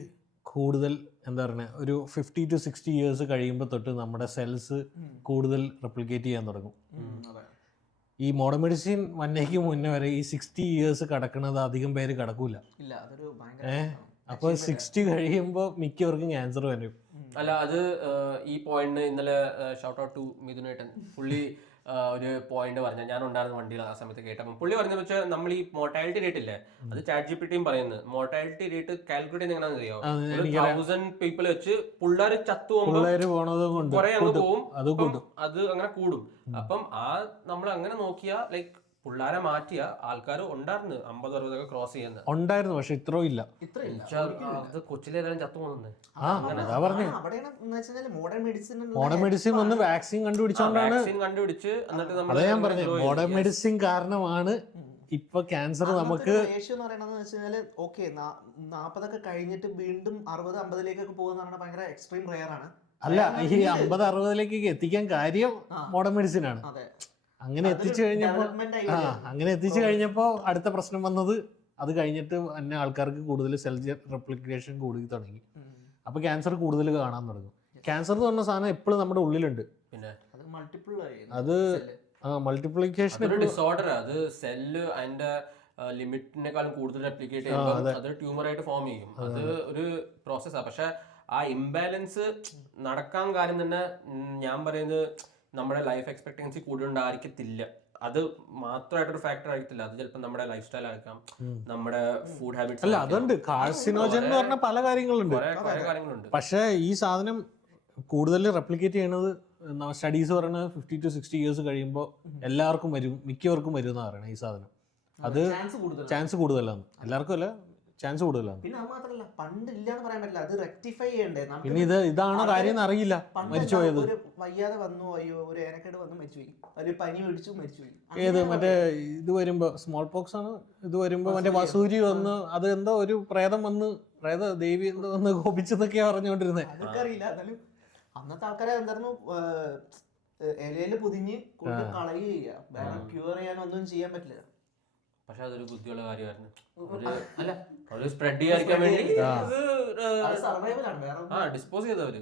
കൂടുതൽ എന്താ പറയുക, ഒരു 50 to 60 years കഴിയുമ്പോൾ തൊട്ട് നമ്മുടെ സെൽസ് കൂടുതൽ റെപ്ലിക്കേറ്റ് ചെയ്യാൻ തുടങ്ങും. ഈ മോഡേൺ മെഡിസിൻ വന്നേക്ക് മുന്നേ വരെ ഈ 60 years കടക്കുന്നത് അധികം പേര് കടക്കൂല. അപ്പോൾ 60 കഴിയുമ്പോൾ മിക്കവർക്കും ക്യാൻസർ വരും. അല്ല അത് ഈ പോയിന്റ് ഇന്നലെ ഷൗട്ട് ഔട്ട് ടു മിഥുനേട്ടൻ, പുള്ളി ഒരു പോയിന്റ് പറഞ്ഞ ഞാൻ ഉണ്ടായിരുന്ന വണ്ടിയിൽ ആ സമയത്ത് കേട്ടപ്പോൾ പുള്ളി പറഞ്ഞതെന്ന് വെച്ചാൽ നമ്മൾ ഈ മോർട്ടാലിറ്റി റേറ്റ് ഇല്ലേ, അത് ചാറ്റ്ജിപിടിയും പറയുന്നത് മോർട്ടാലിറ്റി റേറ്റ് കാൽക്കുലേറ്റ് എങ്ങനെയാണെന്ന് അറിയാമോ? 1000 പീപ്പിൾ വെച്ച് പിള്ളേർ ചത്തു പോകുമ്പോൾ കുറെ അങ്ങ് പോവും, അത് അങ്ങനെ കൂടും. അപ്പം നമ്മൾ അങ്ങനെ നോക്കിയാ ലൈക്ക് പിള്ളേരെ മാറ്റിയ ആൾക്കാർ ഉണ്ടായിരുന്നു 50-60 ക്രോസ് ചെയ്യുന്നത് ഉണ്ടായിരുന്നു. പക്ഷെ ഇത്രയും ഇല്ല. കൊച്ചിലെല്ലാരും ചത്തു പോകുന്നത്. മോഡേൺ മെഡിസിൻ വന്ന് വാക്സിൻ കണ്ടുപിടിച്ചോണ്ടാണ്. അതാ ഞാൻ പറഞ്ഞത്, മോഡേൺ മെഡിസിൻ കാരണമാണ് ഇപ്പൊ ക്യാൻസർ നമുക്ക്. ഓക്കെ 40 കഴിഞ്ഞിട്ട് വീണ്ടും 60-50 പോകുന്ന ഭയങ്കര എക്സ്ട്രീം റെയർ ആണ്. അല്ല, ഈ 50-60 എത്തിക്കാൻ കാര്യം മോഡേൺ മെഡിസിൻ ആണ്. അങ്ങനെ എത്തിച്ചു കഴിഞ്ഞപ്പോ അടുത്ത പ്രശ്നം വന്നത് അത് കഴിഞ്ഞിട്ട് തന്നെ ആൾക്കാർക്ക് കൂടുതൽ സെൽ റെപ്ലിക്കേഷൻ കൂടി തുടങ്ങി. അപ്പൊ ക്യാൻസർ കൂടുതൽ കാണാൻ തുടങ്ങും. ക്യാൻസർ എന്ന് പറഞ്ഞ സാധനം എപ്പോഴും നമ്മുടെ ഉള്ളിലുണ്ട്. പിന്നെ അത് മൾട്ടിപ്ലിക്കേഷൻ ഡിസോർഡർ, അത് സെല്ല് അതിന്റെ ലിമിറ്റിനേക്കാളും കൂടുതൽ റെപ്ലിക്കേറ്റ് ചെയ്യുമ്പോൾ അത് ട്യൂമറായിട്ട് ഫോം ചെയ്യും. അത് ഒരു പ്രോസസ്സാണ്. പക്ഷെ ആ ഇംബാലൻസ് നടക്കാൻ കാര്യം തന്നെ ഞാൻ പറയുന്നത് നമ്മുടെ ലൈഫ് എക്സ്പെക്ടൻസി കൂടുതലുണ്ടായിരിക്കത്തില്ല. അത് മാത്രമായിട്ടൊരു ഫാക്ടർ ആയിരിക്കത്തില്ല. അത് ചിലപ്പോൾ നമ്മുടെ ലൈഫ് സ്റ്റൈൽ ആയിരിക്കാം, നമ്മുടെ ഫുഡ് ഹാബിറ്റ്സ്. അല്ല, അതുണ്ട്. കാർസിനോജൻ എന്ന് പറഞ്ഞ പല കാര്യങ്ങളുണ്ട്. പക്ഷേ ഈ സാധനം കൂടുതൽ റെപ്ലിക്കേറ്റ് ചെയ്യണത് സ്റ്റഡീസ് പറയുന്നത് 50 to 60 years കഴിയുമ്പോൾ എല്ലാവർക്കും വരും, മിക്കവർക്കും വരും എന്നാണ് പറയുന്നത് ഈ സാധനം. അത് ചാൻസ് കൂടുതലാണ്. എല്ലാവർക്കും അല്ല, ചാൻസ് കൂടുതലാണ്. പിന്നെ അത് മാത്രമല്ല, പണ്ട് ഇല്ലാന്ന് പറയാൻ പറ്റില്ല, അത് റെക്ടിഫൈ ചെയ്യണ്ടേ. പിന്നെ ഇതാണോ കാര്യം അറിയില്ല. മരിച്ചുപോയത് വയ്യാതെ വന്നു, അയ്യോ ഒരു ഏനക്കേട് വന്നു മരിച്ചുപോയി, ഒരു പനി പിടിച്ചു മരിച്ചുപോയി. ഏത് മറ്റേ ഇത് വരുമ്പോ സ്മോൾ പോക്സ് ആണ്, ഇത് വരുമ്പോ മറ്റേ വസൂരി വന്ന് അത് എന്തോ ഒരു പ്രേതം വന്ന് ദേവി എന്തോ വന്ന് കോപിച്ചെന്നൊക്കെയാ പറഞ്ഞുകൊണ്ടിരുന്നത്. അതൊക്കെ അറിയില്ല. എന്നാലും അന്നത്തെ ആൾക്കാരെ എന്തായിരുന്നു, ഇലയില് പൊതിഞ്ഞ് കൊണ്ട് കളയുക, ക്യൂർ ചെയ്യാനൊന്നും ചെയ്യാൻ പറ്റില്ല. പക്ഷെ അതൊരു ബുദ്ധിയുള്ള കാര്യമായിരുന്നു. അല്ല, ഒരു സ്പ്രെഡ് ചെയ്യാതിരിക്കാൻ വേണ്ടി ഡിസ്പോസ് ചെയ്തവര്.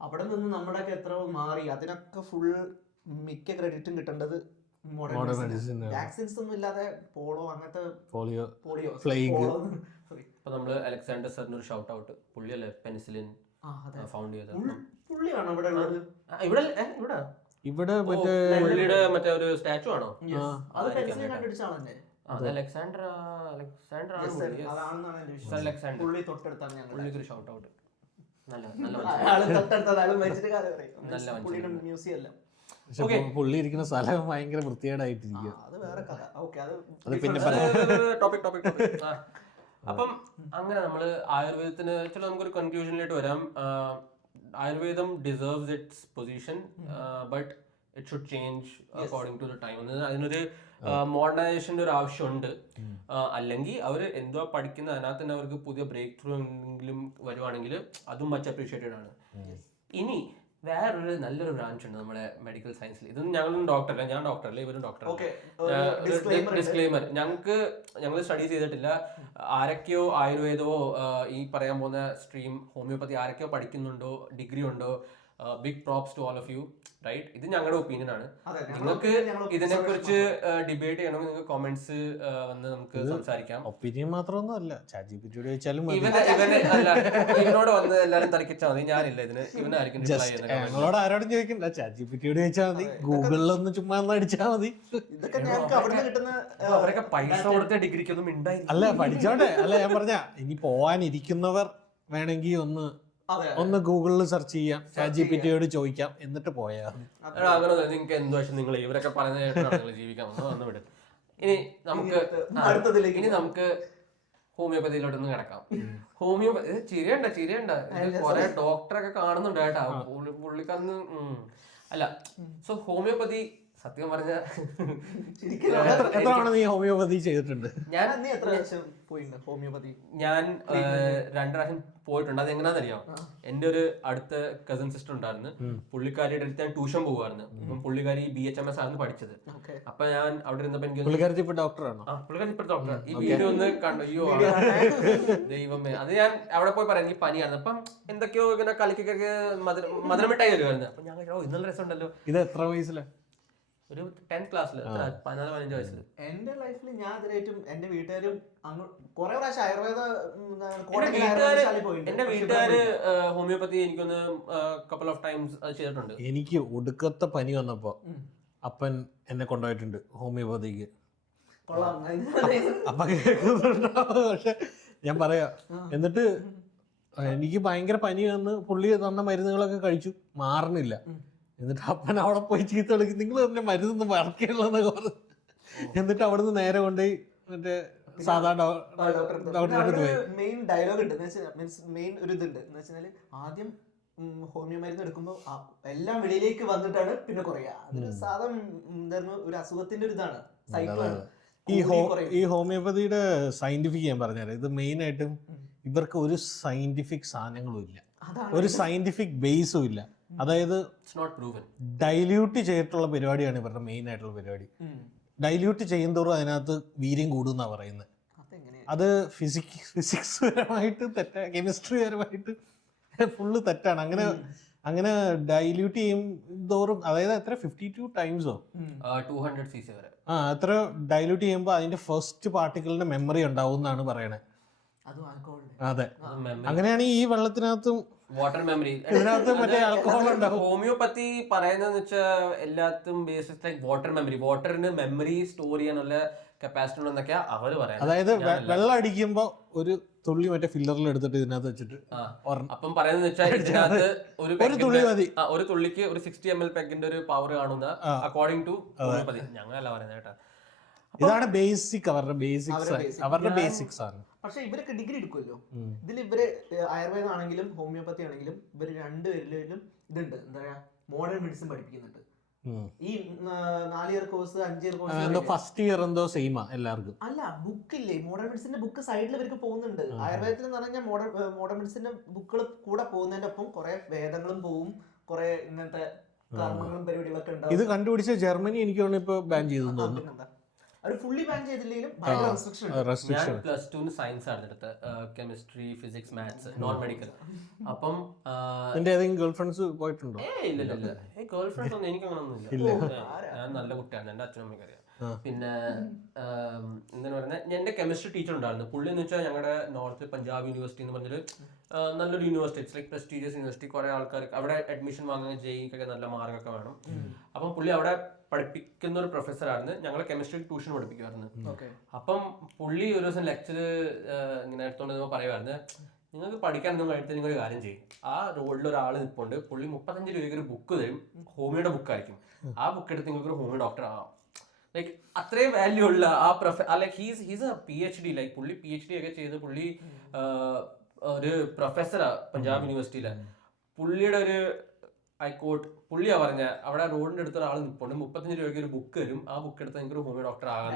അവിടെ നിന്ന് നമ്മുടെയൊക്കെ എത്ര മാറി. അതിനൊക്കെ ഫുൾ മിക്ക ക്രെഡിറ്റും കിട്ടേണ്ടത് മോഡേൺ മെഡിസിൻ. വാക്സിൻസ് ഒന്നും ഇല്ലാതെ പോളോ അങ്ങനത്തെ പോളിയോ ഫ്ലൈഗ്. ഇപ്പൊ നമ്മള് അലക്സാണ്ടർ സാറിന് ഒരു ഷൗട്ട് ഔട്ട്. പുള്ളിയല്ലേ പെനിസിലിൻ ഫൗണ്ട് ചെയ്തത്. പുള്ളിയാണോ ഇവിടെ ഉള്ളത്? ഇവിടെ മറ്റേ ഒരു സ്റ്റാച്ചു ആണോ? അലക്സാണ്ടർ പുള്ളിക്കൊരു ഷൗട്ട് ഔട്ട്. പുള്ളി ഇരിക്കുന്ന സ്ഥലം ഭയങ്കര വൃത്തികേടായിട്ടിരിക്കുക. അത് പിന്നെ അപ്പം അങ്ങനെ നമ്മള് ആയുർവേദത്തിന് ചില നമുക്കൊരു കൺക്ലൂഷനിലേക്ക് വരാം. ആയുർവേദം deserves its position, but it should change according to the time. അതിനൊരു മോഡേണൈസേഷൻ്റെ ഒരു ആവശ്യമുണ്ട്. അല്ലെങ്കിൽ അവർ എന്തോ പഠിക്കുന്ന അതിനകത്ത് തന്നെ അവർക്ക് പുതിയ ബ്രേക്ക് ത്രൂ എങ്കിലും വരുവാണെങ്കിൽ അതും മച്ച് അപ്രീഷിയേറ്റഡ് ആണ്. ഇനി വേറൊരു നല്ലൊരു ബ്രാഞ്ച് ഉണ്ട് നമ്മുടെ മെഡിക്കൽ സയൻസിൽ. ഇതൊന്നും ഞങ്ങളും ഡോക്ടറല്ല, ഞാൻ ഡോക്ടറല്ല, ഇവരും ഡോക്ടറല്ല. ഡിസ്ക്ലെയിമർ, ഞങ്ങൾ സ്റ്റഡീസ് ചെയ്തിട്ടില്ല. ആരൊക്കെയോ ആയുർവേദമോ ഈ പറയാൻ പോകുന്ന സ്ട്രീം ഹോമിയോപ്പതി ആരൊക്കെയോ പഠിക്കുന്നുണ്ടോ, ഡിഗ്രി ഉണ്ടോ, big props to all of you, right? ഇത് ഞങ്ങളുടെ ഒപ്പീനിയൻ ആണ്. അതെ, നിങ്ങൾക്ക് ഇതിനെ കുറിച്ച് ഡിബേറ്റ് ചെയ്യണമെങ്കിൽ നിങ്ങൾക്ക് കമന്റ്സ് വന്ന് നമുക്ക് സംസാരിക്കാം. ഒപ്പീനിയൻ മാത്രമൊന്നും അല്ല, ChatGPT ചോദിച്ചാലും ഇവനോട് വന്ന് എല്ലാരും തർക്കിച്ചാൽ മതി, ഞാനില്ല ഇതിന്, ഇവനായിരിക്കും റിപ്ലൈ ചെയ്യുന്നത്. ഞങ്ങളോട് ആരോടും ചോദിക്കണ്ട, ChatGPT ചോദിച്ചാൽ മതി, ഗൂഗിളിലൊന്ന് ചുമ്മാ ഒന്ന് അടിച്ചാൽ മതി. ഇതൊക്കെ ഞങ്ങൾക്ക് അവിടുന്ന് കിട്ടുന്ന അവരൊക്കെ പൈസ കൊടുത്ത ഡിഗ്രിക്കൊന്നും ഉണ്ടായി അല്ല പഠിച്ചോട്ടെ. അല്ല ഞാൻ പറഞ്ഞ ഇനി പോവാനിരിക്കുന്നവർ വേണമെങ്കിൽ ഒന്ന് ഗൂഗിളിൽ സെർച്ച് ചെയ്യാം, ChatGPT ചോദിക്കാം, എന്നിട്ട് പോയാൽ അങ്ങനെ നിങ്ങൾക്ക് എന്ത് പക്ഷെ നിങ്ങൾ ഇവരൊക്കെ പറയുന്നതായിട്ടാണ് ജീവിക്കാൻ വന്ന് വിടും. ഇനി നമുക്ക് ഹോമിയോപ്പതിയിലോട്ടൊന്ന് കിടക്കാം. ഹോമിയോപ്പതി ചിരിയണ്ട കൊറേ ഡോക്ടറൊക്കെ കാണുന്നുണ്ട് കേട്ടാ, പുള്ളിക്കാരന് അല്ല. സോ ഹോമിയോപ്പതി സത്യം പറഞ്ഞ എത്ര നീ ഹോമിയോപ്പതി ചെയ്തിട്ടുണ്ട്? ഞാൻ 2 പ്രാവശ്യം പോയിട്ടുണ്ട്. അത് എങ്ങനെയാണെന്നറിയാം, എന്റെ ഒരു അടുത്ത കസിൻ സിസ്റ്റർ ഉണ്ടായിരുന്നു, പുള്ളിക്കാരിയുടെ അടുത്ത് ഞാൻ ട്യൂഷൻ പോകുമായിരുന്നു. അപ്പം പുള്ളിക്കാരി BHMS ആണ് പഠിച്ചത്. അപ്പൊ ഞാൻ അവിടെ ഇരുന്നപ്പോ എനിക്ക് പുള്ളിക്കാരി ഇപ്പൊ ഡോക്ടറാണോ? പുള്ളിക്കാരി ഇപ്പൊ ഡോക്ടർ. ഈ വീഡിയോ ഒന്ന് കണ്ടു, അയ്യോ ദൈവമേ. അത് ഞാൻ അവിടെ പോയി പറയാം, എനിക്ക് പനിയാണ്. അപ്പം എന്തൊക്കെയോ ഇങ്ങനെ കളിക്കൊക്കെ മധുരമിട്ടായി വരുമായിരുന്നു. അപ്പൊ ഞാൻ ഇന്നലെ രസമുണ്ടല്ലോ. ഇത് എത്ര വയസ്സിലാണ്? ഒരു 10th ക്ലാസ്സിൽ, 14-15 വയസ്സിൽ. എന്റെ ലൈഫിൽ ഞാൻ ഇതിലേറ്റും എന്റെ വീട്ടുകാരും കുറെ പ്രാവശ്യം ആയുർവേദ എന്റെ വീട്ടുകാര് ഹോമിയോപ്പതി എനിക്കൊന്ന് കപ്പിൾ ഓഫ് ടൈംസ് അത് ചെയ്തിട്ടുണ്ട്. എനിക്ക് ഒടുക്കത്തെ പനി വന്നപ്പോ അപ്പൻ എന്നെ കൊണ്ടുപോയിട്ടുണ്ട് ഹോമിയോപ്പതിക്ക്. അപ്പൊ കേൾക്കുന്നുണ്ടാവും, പക്ഷെ ഞാൻ പറയാ. എന്നിട്ട് എനിക്ക് ഭയങ്കര പനി വന്ന് പുള്ളി തന്ന മരുന്നുകളൊക്കെ കഴിച്ചു, മാറണില്ല. എന്നിട്ട് അപ്പൻ അവിടെ പോയി ചീത്ത വിളിക്കും, നിങ്ങൾ തന്നെ മരുന്നൊന്നും വർക്കുള്ളതെന്നൊക്കെ പറഞ്ഞു. എന്നിട്ട് അവിടുന്ന് നേരെ കൊണ്ടുപോയി മറ്റേ സാധാ ഡോക്ടറെ അടുത്ത് പോയി. മെയിൻ ഡയലോഗ് ഉണ്ട്, മീൻസ് മെയിൻ ഒരു ഇതുണ്ട് എന്ന് വെച്ചാൽ ആദ്യം ഹോമിയോ മരുന്ന് എടുക്കുമ്പോൾ എല്ലാം വെളിയിലേക്ക് വന്നിട്ടാണ് പിന്നെ കുറയുക. അതൊരു സാധാ എന്തായിരുന്നു ഒരു അസുഖത്തിന്റെ ഒരു ഇതാണ്, സൈക്കിളാണ്. ഈ ഹോമിയോപ്പതിയുടെ സയന്റിഫിക് ഞാൻ പറഞ്ഞുതരാം. ഇത് മെയിൻ ആയിട്ടും ഇവർക്ക് ഒരു സയന്റിഫിക് സാധനങ്ങളും ഇല്ല, ഒരു സയന്റിഫിക് ബേസും ഇല്ല. അതായത് ഡൈല്യൂട്ട് ചെയ്തിട്ടുള്ള പരിപാടിയാണ് ഇവരുടെ മെയിൻ ആയിട്ടുള്ള പരിപാടി. ഡൈല്യൂട്ട് ചെയ്യുന്നതോറും അതിനകത്ത് വീര്യം കൂടുന്നാ പറയുന്നത്. അത് ഫിസിക്സ് പരമായിട്ട് തെറ്റാ, കെമിസ്ട്രി പരമായിട്ട് ഫുള്ള് തെറ്റാണ്. അങ്ങനെ ഡൈല്യൂട്ട് ചെയ്യും തോറും, അതായത് എത്ര 52 ടൈംസോ 200 cc വരെ എത്ര ഡൈല്യൂട്ട് ചെയ്യുമ്പോൾ അതിന്റെ ഫസ്റ്റ് പാർട്ടിക്കിളിന്റെ മെമ്മറി ഉണ്ടാവും എന്നാണ് പറയണേ. അതെ, അങ്ങനെയാണ് ഈ വെള്ളത്തിനകത്തും വാട്ടർ മെമ്മറി. ഇതിനകത്ത് മറ്റേ ആൽക്കഹോൾ ഉണ്ടാവും. ഹോമിയോപ്പതി പറയുന്നതെന്ന് വെച്ചാൽ എല്ലാത്തും ബേസിസ് ലൈക്ക് വാട്ടർ മെമ്മറി, വാട്ടറിന് മെമ്മറി സ്റ്റോർ ചെയ്യാനുള്ള കപ്പാസിറ്റി ഉണ്ടെന്നൊക്കെയാ അവര് പറയുന്നത്. അതായത് വെള്ളം അടിക്കുമ്പോ ഒരു തുള്ളി മറ്റേ ഫില്ലറിൽ എടുത്തിട്ട് ഇതിനകത്ത് വെച്ചിട്ട് അപ്പം പറയുന്നത് വെച്ചാൽ ഇതിനകത്ത് ഒരു തുള്ളി മതി, ഒരു തുള്ളിക്ക് ഒരു 60 ml പെഗിന്റെ ഒരു പവർ കാണുന്ന അക്കോർഡിംഗ് ടു ഹോമിയോപ്പതി. ഞങ്ങളല്ല പറയുന്നത് കേട്ടാ. ഇതാണ് ബേസിക്, അവരുടെ ബേസിക്സ് ആണ്. പക്ഷെ ഇവരൊക്കെ ഡിഗ്രി എടുക്കുമല്ലോ, ഇതിൽ ഇവര് ആയുർവേദം ആണെങ്കിലും ഹോമിയോപ്പതി ആണെങ്കിലും ഇവര് രണ്ടുപേരിലും ഇതുണ്ട്, എന്താ പറയാ, മോഡേൺ മെഡിസിൻ പഠിപ്പിക്കുന്നുണ്ട്. ഈ 4 year course 5 year course first year എന്തോ സെയിമാ എല്ലാവർക്കും. അല്ല, ബുക്കില്ലേ, മോഡേൺ മെഡിസിന്റെ ബുക്ക് സൈഡിൽ ഇവർക്ക് പോകുന്നുണ്ട്. ആയുർവേദത്തിൽ എന്ന് പറഞ്ഞാൽ മോഡേൺ മെഡിസിന്റെ ബുക്കുകൾ കൂടെ പോകുന്നതിന്റെ ഒപ്പം കുറെ വേദങ്ങളും പോവും, കുറെ ഇങ്ങനത്തെ കർമ്മങ്ങളും പരിപാടികളൊക്കെ ഉണ്ടാവും. ഇത് കണ്ടുപിടിച്ച ജർമ്മനി എനിക്ക് ഇപ്പൊ ബാൻ ചെയ്തു തോന്നുന്നു. അവർ ഫുള്ളി ബാൻ ചെയ്തില്ലെങ്കിലും ഞാൻ +2 സയൻസ് ആണ് എടുത്തത്, chemistry, physics, maths, non medical. അപ്പം ഗേൾ ഫ്രണ്ട്സ് പോയിട്ടുണ്ടോ? ഇല്ല ഗേൾ ഫ്രണ്ട്സ് ഒന്നും എനിക്കങ്ങനൊന്നും ഇല്ല. ഞാൻ നല്ല കുട്ടിയാണ്, എന്റെ അച്ഛനും അമ്മയ്ക്ക് അറിയാം. പിന്നെ എന്താ പറയുന്നത്, എന്റെ കെമിസ്ട്രി ടീച്ചർ ഉണ്ടായിരുന്നു. പുള്ളി എന്ന് വെച്ചാൽ ഞങ്ങളുടെ നോർത്ത് പഞ്ചാബ് യൂണിവേഴ്സിറ്റി എന്ന് പറഞ്ഞൊരു നല്ലൊരു university, it's like prestigious university. കുറെ ആൾക്കാർക്ക് അവിടെ അഡ്മിഷൻ വാങ്ങാൻ ജെയ്ക്കൊക്കെ നല്ല മാർക്കൊക്കെ വേണം. അപ്പം പുള്ളി അവിടെ പഠിപ്പിക്കുന്ന ഒരു പ്രൊഫസറായിരുന്നു, ഞങ്ങളെ കെമിസ്ട്രി ട്യൂഷൻ പഠിപ്പിക്കുമായിരുന്നു. അപ്പം പുള്ളി ഒരു ദിവസം ലെക്ചർ ഇങ്ങനെ എടുത്തോണ്ട് പറയുമായിരുന്നു, നിങ്ങൾക്ക് പഠിക്കാനൊന്നും കഴിച്ചിട്ട് നിങ്ങൾ ഒരു കാര്യം ചെയ്യും, ആ റോഡിൽ ഒരാൾ നിൽപ്പുണ്ട്, പുള്ളി 35 രൂപയ്ക്ക് ഒരു ബുക്ക് തരും, ഹോമിയോയുടെ ബുക്കായിരിക്കും, ആ ബുക്ക് എടുത്ത് നിങ്ങൾക്ക് ഒരു ഹോമിയോ ഡോക്ടർ ആവാം. ലൈക്ക് അത്രയും വാല്യൂ ഉള്ള ആ like he's A PhD, like പുള്ളി PhD ഒക്കെ ചെയ്ത് പുള്ളി ഒരു പ്രൊഫസറാ പഞ്ചാബ് യൂണിവേഴ്സിറ്റിയിലെ. പുള്ളിയുടെ ഒരു ഹൈക്കോർട്ട് പുള്ളിയാ പറഞ്ഞ, അവിടെ റോഡിന്റെ അടുത്ത് ഒരാൾ നിൽപ്പുണ്ട്, 35 രൂപയ്ക്ക് ഒരു ബുക്ക് തരും, ആ ബുക്ക് എടുത്ത് നിങ്ങൾക്ക് ഒരു ഹോമിയോ ഡോക്ടർ ആകാൻ.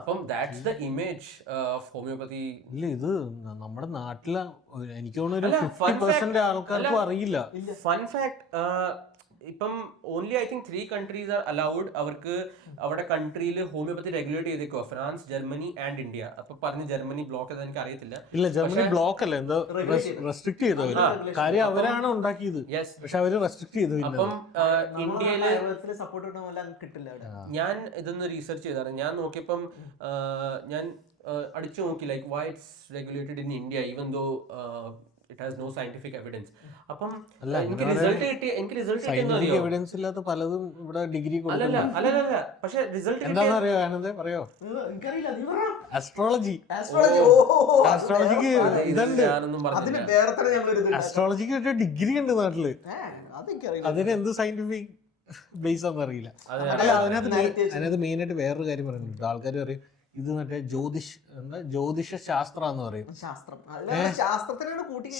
അപ്പം that's the image of homeopathy. ഇല്ല, ഇത് നമ്മുടെ നാട്ടിലെ എനിക്ക് തോന്നുന്നു 50% ആൾക്കാർക്കും അറിയില്ല. ഫൺ ഫാക്ട്, ഇപ്പം only I think 3 countries are allowed അവർക്ക് അവരുടെ കൺട്രിയിൽ ഹോമിയോപ്പതി റെഗുലേറ്റ് ചെയ്തേക്കോ, ഫ്രാൻസ്, ജർമ്മനി ആൻഡ് ഇന്ത്യ. അപ്പൊ പറഞ്ഞ് ജർമ്മനി ബ്ലോക്ക് ചെയ്ത് എനിക്ക് അറിയത്തില്ല. ഇല്ല, ജർമ്മനി ബ്ലോക്ക് അല്ല, എന്തോ റെസ്ട്രിക്ട് ചെയ്തു അവര്. കാര്യം അവരാണ് ഉണ്ടാക്കിയത്, പക്ഷെ അവര് റെസ്ട്രിക്ട് ചെയ്തു. അപ്പം ഇന്ത്യയില് സപ്പോർട്ട് കിട്ടില്ല. ഞാൻ ഇതൊന്ന് റീസെർച്ച് ചെയ്താണ്. ഞാൻ നോക്കിയപ്പം ഞാൻ അടിച്ചു നോക്കി like why it's regulated in India even though it has no scientific evidence. അപ്പം എനിക്ക് റിസൾട്ട് കിട്ടിയെന്ന് എവിഡൻസ് ഇല്ലാത്ത പലതും ഇവിടെ ഡിഗ്രി അല്ലല്ല പക്ഷെ റിസൾട്ട് എന്താണെന്നറിയോ ആനന്ദേ, പറയോ? അസ്ട്രോളജി. അസ്ട്രോളജിക്ക് ഇതുണ്ട്, അസ്ട്രോളജിക്ക് ഒരു ഡിഗ്രി ഉണ്ട് നാട്ടില്. അതിന് എന്ത് സയന്റിഫിക് ബേസ് ആണെന്ന് അറിയില്ല. അതിനകത്ത് മെയിൻ ആയിട്ട് വേറൊരു കാര്യം പറയുന്നുണ്ട്. ആൾക്കാർ പറയും ഇത് മറ്റേ ജ്യോതിഷ ശാസ്ത്രം എന്ന് പറയും.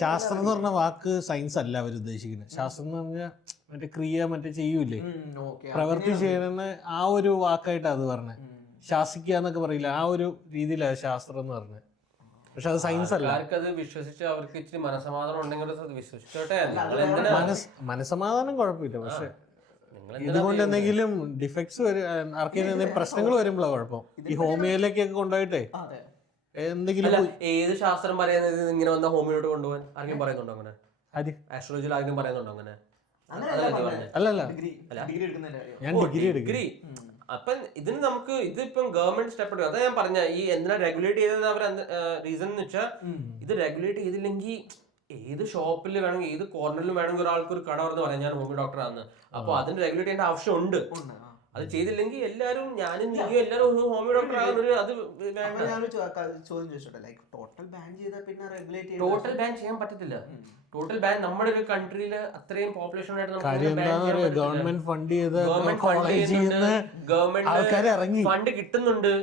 ശാസ്ത്രം എന്ന് പറഞ്ഞ വാക്ക് സയൻസ് അല്ല അവർ ഉദ്ദേശിക്കുന്നത്. ശാസ്ത്രം എന്ന് പറഞ്ഞാൽ മറ്റേ ക്രിയ മറ്റേ ചെയ്യൂലേ, പ്രവൃത്തി ചെയ്യുന്ന ആ ഒരു വാക്കായിട്ട് അത് പറഞ്ഞത്. ശാസിക്കുക എന്നൊക്കെ പറയില്ല, ആ ഒരു രീതിയിലാണ് ശാസ്ത്രം എന്ന് പറഞ്ഞത്. പക്ഷെ അത് സയൻസ് അല്ല. അത് വിശ്വസിച്ച് അവർക്ക് ഇച്ചിരി മനസ്സമാധാനം ഉണ്ടെങ്കിൽ വിശ്വസിച്ചോട്ടെ. മനസ്സമാധാനം കുഴപ്പമില്ല, പക്ഷെ ഇതുകൊണ്ട് എന്തെങ്കിലും ഡിഫക്ട്സ് ആർക്കെങ്കിലും പ്രശ്നങ്ങൾ വരുമ്പോഴാണ് കുഴപ്പം. ഈ ഹോമിയോയിലേക്കൊക്കെ കൊണ്ടുപോയിട്ടേ എന്തെങ്കിലും. ഏത് ശാസ്ത്രം പറയുന്നത് ഇങ്ങനെ വന്ന ഹോമിയോട്ട് കൊണ്ടുപോകാൻ ആരെങ്കിലും പറയുന്നുണ്ടോ? അങ്ങനെ ആസ്ട്രോളജിയിൽ ആരെങ്കിലും പറയുന്നുണ്ടോ അങ്ങനെ? അല്ലല്ല, ഞാൻ ഡിഗ്രി. അപ്പം ഇതിന് നമുക്ക് ഇതിപ്പം ഗവൺമെന്റ് സ്റ്റെപ്പ് എടുക്കും. അതാ ഞാൻ പറഞ്ഞ ഈ എന്തിനാ റെഗുലേറ്റ് ചെയ്തത് അവർ റീസൺ എന്ന് വെച്ചാൽ ഇത് റെഗുലേറ്റ് ചെയ്തില്ലെങ്കിൽ ഏത് ഷോപ്പിൽ വേണമെങ്കിൽ ഏത് കോർണറിലും വേണമെങ്കിൽ ഒരാൾക്ക് ഒരു കട പറഞ്ഞ് പറയാം ഞാൻ ഹോമിയോ ഡോക്ടറാണ്. അപ്പൊ അതിന് റെഗുലേറ്റ് ചെയ്യേണ്ട ആവശ്യമുണ്ട്. അത് ചെയ്തില്ലെങ്കിൽ എല്ലാരും ഞാനും നീയും എല്ലാരും ഹോമിയോ ഡോക്ടർ ആകുന്നൊരു അത് ടോട്ടൽ ബാൻ ചെയ്യാൻ പറ്റത്തില്ല. ടോട്ടൽ ബാൻ നമ്മുടെ ഒരു കൺട്രിയില് അത്രയും population government fund government fund കിട്ടുന്നുണ്ട്.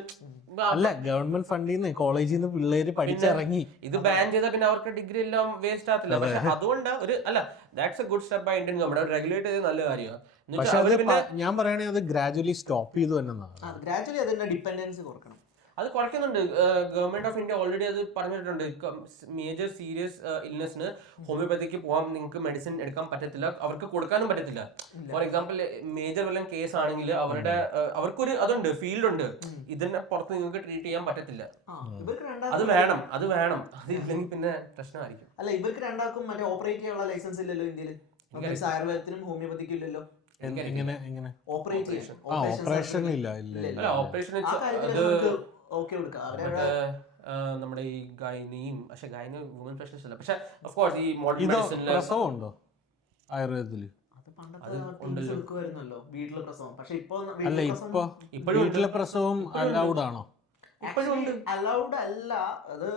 അല്ല, ഗവൺമെന്റ് ഫണ്ടിൽ നിന്ന് കോളേജിൽ നിന്ന് പിള്ളേര് പഠിച്ചിറങ്ങി. ഇത് ബാൻ ചെയ്താൽ പിന്നെ അവർക്ക് ഡിഗ്രി എല്ലാം വേസ്റ്റ് ആകത്തില്ല. പക്ഷെ അതുകൊണ്ട് ഒരു that's a good step by Indian government. Regulate ചെയ്ത് നല്ല കാര്യമാണ്. പക്ഷെ ഞാൻ പറയുകയാണെങ്കിൽ അത് ഗ്രാജുവലി സ്റ്റോപ്പ് ചെയ്തു തന്നെ. ഗ്രാജുവലി അതിന്റെ ഡിപെൻഡൻസി കുറക്കണം. അത് കുറയ്ക്കുന്നുണ്ട്. ഗവൺമെന്റ് ഓഫ് ഇന്ത്യ ഓൾറെഡി അത് പറഞ്ഞിട്ടുണ്ട്. മേജർ സീരിയസ് ഇൽനെസ്സിന് ഹോമിയോപ്പതിക്ക് പോകാൻ നിങ്ങൾക്ക് മെഡിസിൻ എടുക്കാൻ പറ്റത്തില്ല, അവർക്ക് കൊടുക്കാനും പറ്റത്തില്ല. ഫോർ എക്സാമ്പിൾ മേജർ വല്ല കേസ് ആണെങ്കിൽ അവർക്കൊരു അതുണ്ട്, ഫീൽഡ് ഉണ്ട്. ഇതിനെ പുറത്ത് നിങ്ങൾക്ക് ട്രീറ്റ് ചെയ്യാൻ പറ്റത്തില്ല. അത് വേണം. അതില്ലെങ്കിൽ പിന്നെ പ്രശ്നമായിരിക്കും. അല്ല, ഇവർക്ക് രണ്ടാക്കും മറ്റേ ഓപ്പറേറ്റ് ചെയ്യാനുള്ള ലൈസൻസ് ഇല്ലല്ലോ ഇന്ത്യയിൽ. ആയുർവേദത്തിനും ഹോമിയോപ്പതിക്കും ഇല്ലല്ലോ. നമ്മുടെ ഈ ഗൈനിയും പക്ഷെ ഗൈനി വുമൻ സ്പെഷ്യലിസ്റ്റ് അല്ല. പക്ഷെ ഓഫ് കോഴ്സ് ഈ മോഡേൺ മെഡിസിനിൽ ഉണ്ടോ ആയുർവേദത്തില്? അല്ല, ഇപ്പൊ വീട്ടിലെ പ്രസവം അലൗഡ് ആണോ? അലൗഡ് അല്ല. അത്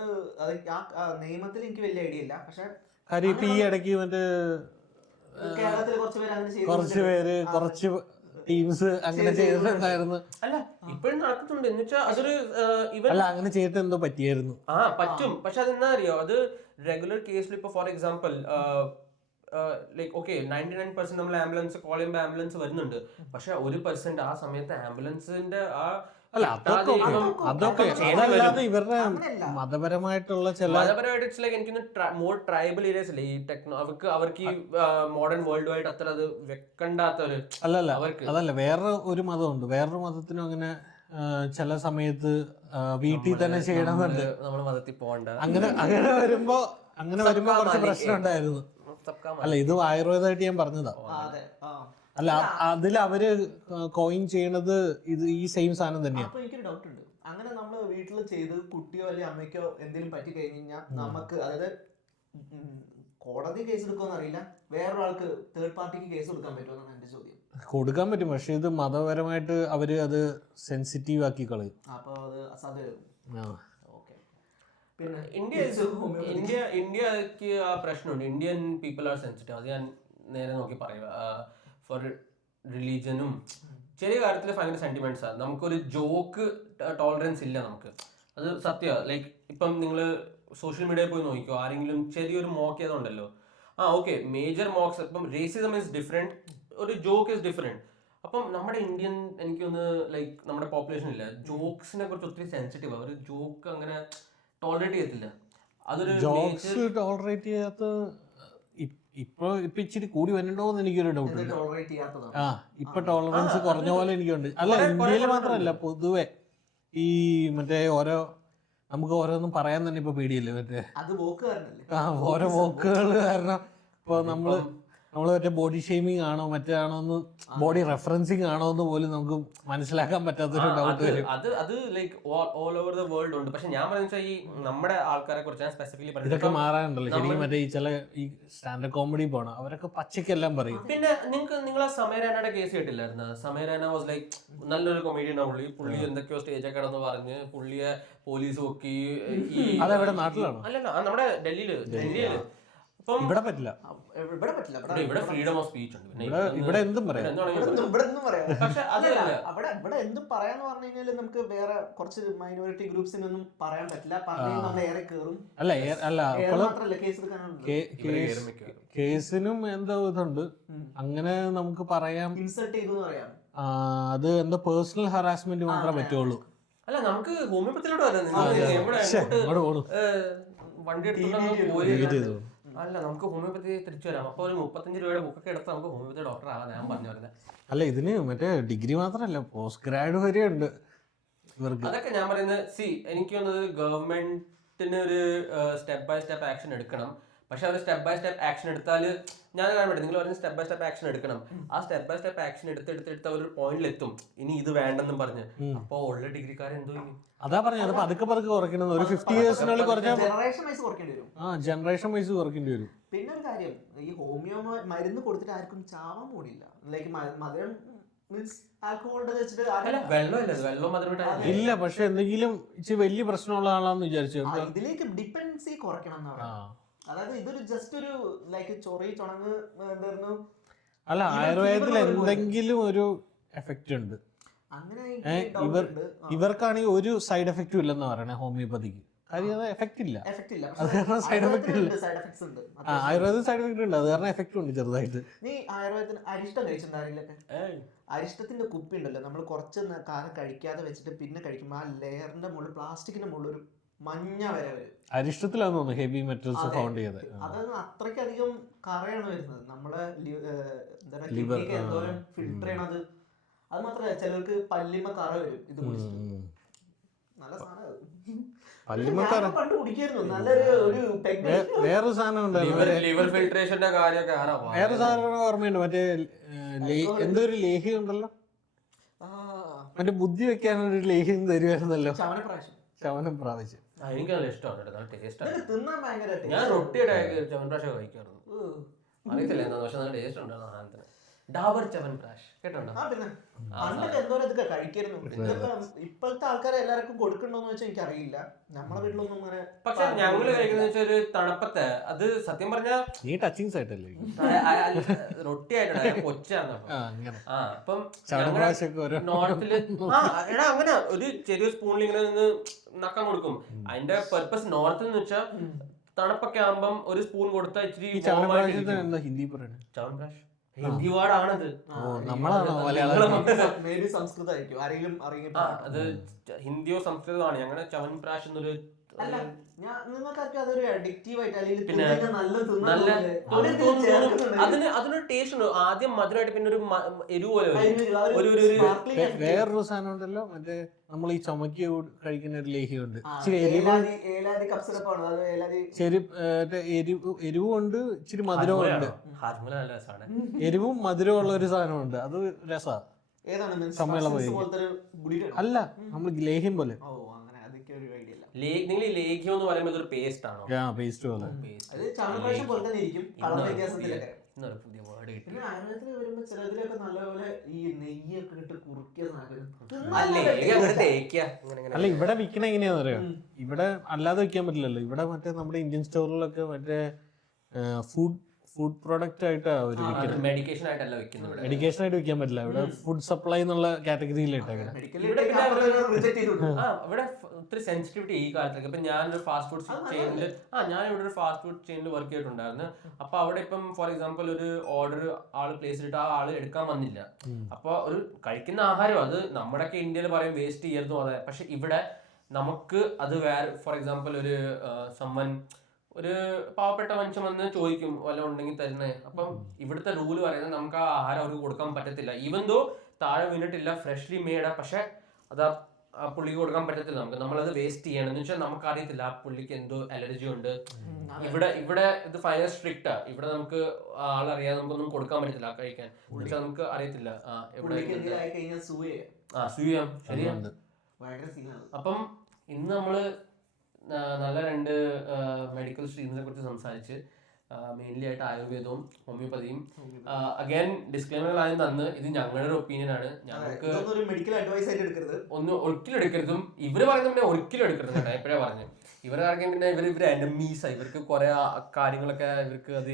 നിയമത്തിൽ എനിക്ക് വലിയ ഐഡിയ ഇല്ല. പക്ഷെ കാര്യം ഇപ്പൊ ഈ ഇടയ്ക്ക് മറ്റേ കുറച്ച് ടീംസ് അങ്ങനെ ചെയ്തിട്ടുണ്ടായിരുന്നു. അല്ല, ഇപ്പോഴും നടക്കുന്നുണ്ട്. എന്ന് വെച്ചാൽ അതൊരു അല്ല, അങ്ങനെ ചെയ്തിട്ട് എന്തോ പറ്റിയായിരുന്നു. പറ്റും. പക്ഷെ അതെന്താ അറിയോ, അത് റെഗുലർ കേസിൽ ഇപ്പൊ ഫോർ എക്സാമ്പിൾ ലൈക്ക് ഓക്കെ 99% നമ്മൾ ആംബുലൻസ് കോൾ ചെയ്യുമ്പോൾ ആംബുലൻസ് വരുന്നുണ്ട്. പക്ഷെ 1% ആ സമയത്ത് ആംബുലൻസിന്റെ അല്ല, അതൊക്കെ അതല്ലാതെ ഇവരുടെ മതപരമായിട്ടുള്ള മതപരമായിട്ട് എനിക്കൊന്ന് മോർ ട്രൈബൽ ഏരിയസ് അല്ലേ ഈ അവർക്ക് ഈ മോഡേൺ വേൾഡ് ആയിട്ട് അത്ര അത് വെക്കണ്ടാത്ത ഒരു അതല്ല. വേറെ ഒരു മതമുണ്ട്, വേറൊരു മതത്തിനും അങ്ങനെ ചില സമയത്ത് വീട്ടിൽ തന്നെ ചെയ്യണമെന്നുണ്ട്. നമ്മള് മതത്തിൽ പോകണ്ട. അങ്ങനെ വരുമ്പോ കുറച്ച് പ്രശ്നം ഉണ്ടായിരുന്നു. അല്ല, ഇത് ആയുർവേദമായിട്ട് ഞാൻ പറഞ്ഞതാ. അല്ല, അതിൽ അവര് കോയിൻ ചെയ്യണത് ഇത് ഈ സെയിം സാധനം തന്നെയാണ്. അപ്പൊ എനിക്കൊരു ഡൗട്ട് ഉണ്ട്. അങ്ങനെ നമ്മൾ വീട്ടിൽ ചെയ്ത് കുട്ടിയോ അല്ലെങ്കിൽ അമ്മയ്ക്കോ എന്തെങ്കിലും പറ്റി കഴിഞ്ഞ് കഴിഞ്ഞാൽ നമുക്ക്, അതായത് കോടതി കേസ് എടുക്കുമെന്ന് അറിയില്ല, വേറൊരാൾക്ക് തേർഡ് പാർട്ടിക്ക് കേസ് കൊടുക്കാൻ പറ്റുമെന്നാണ് എന്റെ ചോദ്യം. കൊടുക്കാൻ പറ്റും, പക്ഷെ ഇത് മതപരമായിട്ട് അവര് അത് സെൻസിറ്റീവ് ആക്കി കളയും. അപ്പൊ അത് അസാധ്യമാകും. പിന്നെ ഇന്ത്യക്ക് ആ പ്രശ്നമുണ്ട്. Indian people are sensitive. അത് ഞാൻ നേരെ നോക്കി പറയുക. ഫോർ റിലീജനും ചെറിയ കാര്യത്തിൽ ഭയങ്കര സെന്റിമെന്റ്സ് ആണ്. നമുക്കൊരു ജോക്ക് ടോളറൻസ് ഇല്ല നമുക്ക്. അത് സത്യമാണ്. ലൈക്ക് ഇപ്പം നിങ്ങൾ സോഷ്യൽ മീഡിയയിൽ പോയി നോക്കിക്കോ, ആരെങ്കിലും ചെറിയൊരു മോക്ക് ചെയ്തുണ്ടല്ലോ, ഓക്കെ മേജർ മോക്സ്. ഇപ്പം റേസിസം ഇസ് ഡിഫറെന്റ്, ഒരു ജോക്ക് ഇസ് ഡിഫറെന്റ്. അപ്പം നമ്മുടെ ഇന്ത്യൻ എനിക്കൊന്ന് ലൈക്ക് നമ്മുടെ പോപ്പുലേഷൻ ഇല്ല ജോക്സിനെ കുറിച്ച് ഒത്തിരി സെൻസിറ്റീവ്. ഒരു ജോക്ക് അങ്ങനെ ടോളറേറ്റ് ചെയ്യത്തില്ല. അതൊരു ജോക്സ് ടോളറേറ്റ് ചെയ്യാത്ത ഇപ്പൊ ഇച്ചിരി കൂടി വരണ്ടോ എന്ന് എനിക്കൊരു ഡൗട്ട് ഉണ്ട്. ടോളറേറ്റ് ചെയ്യാത്തതാണ്. ആ ഇപ്പൊ ടോളറൻസ് കുറഞ്ഞ പോലെ എനിക്കുണ്ട്. അല്ല ഇന്ത്യയിൽ മാത്രമല്ല പൊതുവെ ഈ മറ്റേ ഓരോ നമുക്ക് ഓരോന്നും പറയാൻ തന്നെ ഇപ്പൊ പേടിയല്ലേ മറ്റേ അത് വോക്കുകാരനല്ലേ. ഓരോ വോക്കുകൾ കാരണം ഇപ്പൊ നമ്മള് മറ്റേ ബോഡി ഷെയ്മിങ് ആണോ മറ്റാണോ എന്ന് ബോഡി റെഫറൻസിങ് ആണോ എന്ന് പോലും നമുക്ക് മനസ്സിലാക്കാൻ പറ്റാത്തൊരു ഡൗട്ട് വരും. അത് like all over the world ഉണ്ട്. പക്ഷെ ഞാൻ പറയുന്നത് ഈ നമ്മുടെ ആൾക്കാരെ കുറിച്ച് ഞാൻ സ്പെസിഫിക്കലി ഇതൊക്കെ മാറാനുണ്ടല്ലോ ശരിക്കും. മറ്റേ ഈ ചില ഈ സ്റ്റാൻഡപ്പ് കോമഡി പോണം അവരൊക്കെ പച്ചക്കെല്ലാം പറയും. പിന്നെ നിങ്ങളെ സമയരാനയുടെ കേസ് കേട്ടില്ലായിരുന്നു? സമയരാന വാസ് ലൈക്ക് നല്ലൊരു കൊമേഡിയനാണ് പുള്ളി എന്തൊക്കെയോ സ്റ്റേജൊക്കെ കിടന്ന് പറഞ്ഞ് പുള്ളിയെ പോലീസ് നോക്കി. അതെവിടെ നാട്ടിലാണോ? അല്ലല്ല നമ്മുടെ ഡൽഹിയില്. ഇവിടെ പറ്റില്ല. ഇവിടെ ഫ്രീഡം ഓഫ് സ്പീച്ച് ഉണ്ട്. ഇവിടെ എന്തും പറയാം. പക്ഷെ ഇവിടെ എന്തും പറയാന്ന് പറഞ്ഞു കഴിഞ്ഞാല് നമുക്ക് വേറെ കുറച്ച് മൈനോറിറ്റി ഗ്രൂപ്പ്സിനൊന്നും പറയാൻ പറ്റില്ല. പറഞ്ഞു ഏറെ കേറും. അല്ല കേസിനും എന്തോ ഇതുണ്ട്. അങ്ങനെ നമുക്ക് പറയാം. ഇൻസൾട്ട് ചെയ്തു പറയാം. അത് എന്താ പേഴ്സണൽ ഹറാസ്മെന്റ് മാത്രമേ പറ്റുള്ളൂ. അല്ല നമുക്ക് ഹോമിയോപ്പത്തിലോട്ട് വണ്ടി എടുത്തു പോയി. അല്ല നമുക്ക് ഹോമിയോപ്പതി തിരിച്ചു വരാം. അപ്പൊ ഒരു 35 രൂപയുടെ ബുക്കൊക്കെ എടുത്ത് നമുക്ക് ഹോമിയോപ്പതി ഡോക്ടർ ആവാം. ഞാൻ പറഞ്ഞു വരുന്നത് അല്ല ഇതിന് മറ്റേ ഡിഗ്രി മാത്രമല്ല പോസ്റ്റ് ഗ്രാഡ് വരെ ഉണ്ട് ഇവർക്ക്. അതൊക്കെ ഞാൻ പറയുന്നത് എനിക്ക് തോന്നുന്നത് ഗവൺമെന്റിന് ഒരു സ്റ്റെപ്പ് ബൈ സ്റ്റെപ്പ് ആക്ഷൻ എടുക്കണം. പക്ഷെ അവർ സ്റ്റെപ്പ് ബൈ സ്റ്റെപ്പ് ആക്ഷൻ എടുത്താൽ ഞാൻ കാണട്ടെ നിങ്ങൾ പറഞ്ഞ സ്റ്റെപ്പ് ബൈ സ്റ്റെപ്പ് ആക്ഷൻ എടുക്കണം. ആ സ്റ്റെപ്പ് ബൈ സ്റ്റെപ്പ് ആക്ഷൻ എടുത്ത് അവർ ഒരു പോയിന്റിലെത്തും ഇനി ഇത് വേണ്ടെന്നും പറഞ്ഞ്. അപ്പൊ ഉള്ള ഡിഗ്രിക്കാരെ എന്തോ അതാ പറഞ്ഞത് പതുക്കെ കുറയ്ക്കണം. ഒരു 50 yearsനുള്ളിൽ കുറച്ചാൽ ജനറേഷൻ വൈസ് കുറയ്ക്കേണ്ടി വരും. ജനറേഷൻ വൈസ് കുറയ്ക്കേണ്ടി വരും. പിന്നെ ഒരു കാര്യം ഈ ഹോമിയോ മരുന്ന് കൊടുത്തിട്ട് ആർക്കും ചാവാൻ പോണില്ല. ലൈക്ക് മധുരം മീൻസ് ആൽക്കഹോളിന്റെ വെച്ചിട്ട് ഇല്ല. പക്ഷെ എന്തെങ്കിലും ഇച്ചിരി വലിയ പ്രശ്നമുള്ള ആളാന്ന് വിചാരിച്ചു ഇതിലേക്ക് ഡിപ്പെൻഡൻസി കുറയ്ക്കണം എന്നാണ്. അതായത് ഇതൊരു ജസ്റ്റ് ഒരു ലൈക്ക് ചൊറി ചുണങ്ങ് എന്തായിരുന്നു. അല്ല ആയുർവേദത്തിൽ എന്തെങ്കിലും ഒരു എഫക്റ്റ് ഉണ്ട്. ഇവർക്കാണെങ്കിൽ ഒരു സൈഡ് എഫക്റ്റും ഇല്ലെന്ന് പറയണേ ഹോമിയോപ്പതിക്ക്. കാര്യം അത് എഫക്റ്റ് ഇല്ല. അത് കാരണം സൈഡ് എഫക്റ്റ് ഇല്ല. ആയുർവേദം സൈഡ് എഫക്റ്റ് ഉണ്ട്. അത് കാരണം എഫക്റ്റ് ഉണ്ട് ചെറുതായിട്ട്. നീ ആയുർവേദത്തിന് അരിഷ്ടം കഴിച്ചിട്ടുണ്ടാവില്ലൊക്കെ? അരിഷ്ടത്തിന്റെ കുപ്പി ഉണ്ടല്ലോ, നമ്മൾ കുറച്ച് കാലം കഴിക്കാതെ വെച്ചിട്ട് പിന്നെ കഴിക്കുമ്പോൾ ആ ലെയറിന്റെ മുകളിൽ പ്ലാസ്റ്റിക്കിന്റെ മുകളിൽ ഒരു മഞ്ഞ വരെ വരും. അരിഷ്ടത്തിലാന്ന് തോന്നുന്നു ഹെവി മെറ്റൽസ് ഫൗണ്ട് ചെയ്തത്. അതൊന്നും അത്രയ്ക്കധികം കറയാണ് വരുന്നത്. നമ്മളെ കിഡ്നിക്ക് എന്തോരം ഫിൽട്ടർ ചെയ്യണത്. അത് മാത്രമല്ല ചിലർക്ക് പല്ലിമ കറ വരും ഇത് കുടിച്ചിട്ട്. നല്ല സാധനം. പണ്ട് കുടിക്കായിരുന്നു. നല്ലൊരു വേറൊരു സാധനം ലിവർ ഫിൽട്രേഷന്റെ കാര്യമൊക്കെ വേറെ സാധനം ഓർമ്മയുണ്ട്. മറ്റേ എന്തോ ഒരു ലേഹ്യം ഉണ്ടല്ലോ, മറ്റേ ബുദ്ധി വെക്കാനൊരു ലേഹ്യം തരുമായിരുന്നല്ലോ. ചവനം പ്രാവശ്യം എനിക്ക് നല്ല ഇഷ്ടമാണ്. തിന്നാൻ ഭയങ്കര. ഞാൻ റൊട്ടിയുടെ ചവൻപ്രാശ് കഴിക്കാറുണ്ട്. അറിയത്തില്ല എന്താ പക്ഷെ നല്ല ടേസ്റ്റ് ഉണ്ടായിരുന്നു സാധനത്തിന്. ഡാബർ ചവൻപ്രാശ് കേട്ടോ? പണ്ടൊക്കെ എന്തോരം ഇതൊക്കെ കഴിക്കായിരുന്നു. ഇപ്പോഴത്തെ ആൾക്കാരെ എല്ലാവർക്കും കൊടുക്കണ്ടോന്ന് വെച്ചാൽ എനിക്ക് അറിയില്ല. നമ്മളെ വീട്ടിലൊന്നും അങ്ങനെ. പക്ഷെ ഞങ്ങള് കഴിക്കുന്ന വെച്ചാൽ ഒരു തണുപ്പത്തെ അത് സത്യം പറഞ്ഞാൽ നീ ടച്ചിങ് സൈറ്റല്ലേ റൊട്ടി ആയിട്ടാണ് കൊച്ചാണ്. അപ്പം നോർത്തില് എടാ അങ്ങനെ ഒരു ചെറിയ സ്പൂണിൽ ഇങ്ങനെ നിന്ന് നക്കാൻ കൊടുക്കും. അതിന്റെ പർപ്പസ് നോർത്തിൽ എന്ന് വെച്ചാൽ തണുപ്പൊക്കെ ആകുമ്പം ഒരു സ്പൂൺ കൊടുത്താൽ ഇച്ചിരി ഹിന്ദി പറയണേ ചവൻപ്രാശ്. ഹിന്ദി വാർഡാണത്. സംസ്കൃതമായിരിക്കും ആരെങ്കിലും അറിയാം. അത് ഹിന്ദിയോ സംസ്കൃതമാണ്. ഞങ്ങളുടെ ചവൻപ്രാശ് എന്നൊരു അതൊരു അഡിക്റ്റീവ് ആയിട്ട് അതിനൊരു ടേസ്റ്റ് ഉണ്ട്. ആദ്യം മധുരമായിട്ട് പിന്നെ ഒരു എരിവ് പോലെ വേറൊരു സാധനം ഉണ്ടല്ലോ മറ്റേ നമ്മൾ ഈ ചുമക്കി കഴിക്കുന്ന ഒരു ലേഹ്യമുണ്ട്. എരിവുണ്ട് ഇച്ചിരി മധുരവും ഉണ്ട്. എരിവും മധുരവും ഉള്ള ഒരു സാധനമുണ്ട്. അത് രസമാണ്. അല്ല നമ്മൾ ലേഹ്യം പോലെ. നിങ്ങൾ ലേഖ്യം എന്ന് പറയുമ്പോൾ ഒരു പേസ്റ്റ് ആണോ? പേസ്റ്റ് പോലെ. പുതിയ വേർഡ് കിട്ടി. അല്ല ഇവിടെ വിൽക്കണ എങ്ങനെയാന്ന് അറിയാം. ഇവിടെ അല്ലാതെ വിൽക്കാൻ പറ്റില്ലല്ലോ. ഇവിടെ മറ്റേ നമ്മുടെ ഇന്ത്യൻ സ്റ്റോറിലൊക്കെ മറ്റേ ഫുഡ് പ്രോഡക്റ്റ് ആയിട്ടാ ഒരു മെഡിക്കേഷൻ ആയിട്ടല്ല വെക്കുന്നത്. മെഡിക്കേഷൻ ആയിട്ട് വെക്കാൻ പറ്റില്ല. ഇവിടെ ഫുഡ് സപ്ലൈ എന്നുള്ള കാറ്റഗറിയിലിട്ടേക്കണം. ഇവിടെ ഒത്തിരി സെൻസിറ്റിവിറ്റി ഈ കാലത്തൊക്കെ. ഇപ്പൊ ഞാനൊരു ഫാസ്റ്റ് ഫുഡ് ചെയിനിൽ ഞാനിവിടെ ഒരു ഫാസ്റ്റ് ഫുഡ് ചെയിനിൽ വർക്ക് ചെയ്തിട്ടുണ്ടായിരുന്നു. അപ്പൊ അവിടെ ഇപ്പം ഫോർ എക്സാമ്പിൾ ഒരു ഓർഡർ ആള് പ്ലേസ് ചെയ്തിട്ട് ആ ആള് എടുക്കാൻ വന്നില്ല. അപ്പൊ ഒരു കഴിക്കുന്ന ആഹാരം അത് നമ്മുടെയൊക്കെ ഇന്ത്യയിൽ പറയും വേസ്റ്റ് ചെയ്യരുതും. അതെ. പക്ഷെ ഇവിടെ നമുക്ക് അത് വേറെ ഫോർ എക്സാമ്പിൾ ഒരു സമ്മൻ ഒരു പാവപ്പെട്ട മനുഷ്യൻ വന്ന് ചോദിക്കും വല്ല ഉണ്ടെങ്കിൽ തരുന്നേ. അപ്പം ഇവിടുത്തെ റൂള് പറയുന്നത് നമുക്ക് ആ ആഹാരം അവർക്ക് കൊടുക്കാൻ പറ്റത്തില്ല. ഈവൻ ദോ താഴെ വീണിട്ടില്ല, ഫ്രഷ്ലി മെയ്ഡാ, പക്ഷെ അത് ആ പുള്ളിക്ക് കൊടുക്കാൻ പറ്റത്തില്ല. നമ്മളത് വേസ്റ്റ് ചെയ്യണം എന്ന് വെച്ചാൽ നമുക്ക് അറിയത്തില്ല ആ പുള്ളിക്ക് എന്തോ അലർജി ഉണ്ട്. ഇവിടെ ഇത് ഭയങ്കര സ്ട്രിക്റ്റാ. ഇവിടെ നമുക്ക് ആളറിയാതെ നമുക്കൊന്നും കൊടുക്കാൻ പറ്റത്തില്ല കഴിക്കാൻ. എന്നുവെച്ചാൽ നമുക്ക് അറിയത്തില്ല സൂയം ശരിയാ. അപ്പം ഇന്ന് നമ്മള് നല്ല 2 മെഡിക്കൽ സ്ട്രീംസിനെ കുറിച്ച് സംസാരിച്ച്, മെയിൻലി ആയിട്ട് ആയുർവേദവും ഹോമിയോപ്പതിയും. അഗൈൻ ഡിസ്ക്ലെയിമർ ആദ്യം തന്ന്, ഇത് ഞങ്ങളുടെ ഒരു ഒപ്പീനിയൻ ആണ്. ഞങ്ങൾക്ക് ഒരിക്കലും എടുക്കരുതും. ഇവര് പറയുന്നത് പിന്നെ ഒരിക്കലും എടുക്കരുത് കേട്ടോ. എപ്പോഴാ പറഞ്ഞു ഇവരെ ആർക്കും പിന്നെ ഇവര് എനമീസാ. ഇവർക്ക് കുറെ കാര്യങ്ങളൊക്കെ ഇവർക്ക് അത്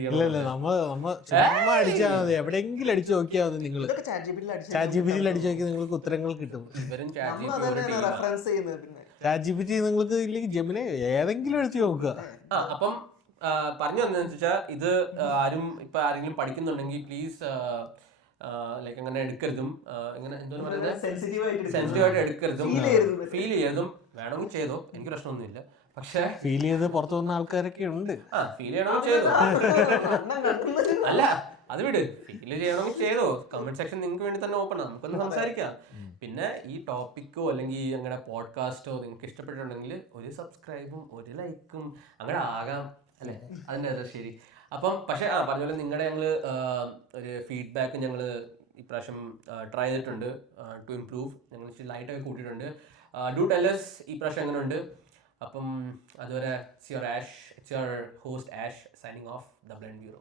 അടിച്ചാൽ മതി, എവിടെയെങ്കിലും അടിച്ചു നോക്കിയാൽ മതി. നിങ്ങൾ ചാറ്റ്ജിപിറ്റിയിൽ അടിച്ചു നോക്കിയാൽ നിങ്ങൾക്ക് ഉത്തരങ്ങൾ കിട്ടും. ഇവരും ചാറ്റ്ജിപിറ്റി നിങ്ങൾക്ക് ഇല്ലെങ്കിൽ ജെമിനി ഏതെങ്കിലും അടിച്ചു നോക്കുക. അപ്പം പറഞ്ഞു വന്നതെന്ന് വെച്ചാൽ ഇത് ആരെങ്കിലും പഠിക്കുന്നുണ്ടെങ്കിൽ പ്ലീസ് ലൈക്ക് അങ്ങനെ എടുക്കരുതും. ഇങ്ങനെ എന്തോ പറയുന്നത് സെൻസിറ്റീവ് ആയിട്ട് എടുക്കരുതും. ഫീൽ ചെയ്യരുതും. വേണമെങ്കിൽ ചെയ്തോ, എനിക്ക് പ്രശ്നമൊന്നുമില്ല. പക്ഷെ ഫീൽ ചെയ്ത് പുറത്തു വന്ന ആൾക്കാരൊക്കെ ഉണ്ട്. ഫീൽ ചെയ്യണമെങ്കിൽ ചെയ്തോ. അല്ല അത് വിട്, ഫീൽ ചെയ്യണമെങ്കിൽ ചെയ്തോ. കമന്റ് സെക്ഷൻ നിങ്ങൾക്ക് വേണ്ടി തന്നെ ഓപ്പൺ ആണ്, നമുക്കൊന്ന് സംസാരിക്കാം. പിന്നെ ഈ ടോപ്പിക്കോ അല്ലെങ്കിൽ ഞങ്ങളുടെ പോഡ്കാസ്റ്റോ നിങ്ങൾക്ക് ഇഷ്ടപ്പെട്ടിട്ടുണ്ടെങ്കിൽ ഒരു സബ്സ്ക്രൈബും ഒരു ലൈക്കും അങ്ങനെ ആകാം അല്ലേ? അതിൻ്റെ ശരി. അപ്പം പക്ഷേ പറഞ്ഞ പോലെ നിങ്ങളുടെ ഞങ്ങള് ഒരു ഫീഡ്ബാക്ക് ഞങ്ങൾ ഇപ്രാവശ്യം ട്രൈ ചെയ്തിട്ടുണ്ട് ടു ഇംപ്രൂവ്. ഞങ്ങൾ ഇച്ചിരി ലൈറ്റൊക്കെ കൂട്ടിയിട്ടുണ്ട്. ഡു ടെൽ us ഈ പ്രാവശ്യം എങ്ങനെ ഉണ്ട്. അപ്പം അതുവരെ it's your host ash signing off the blind bureau.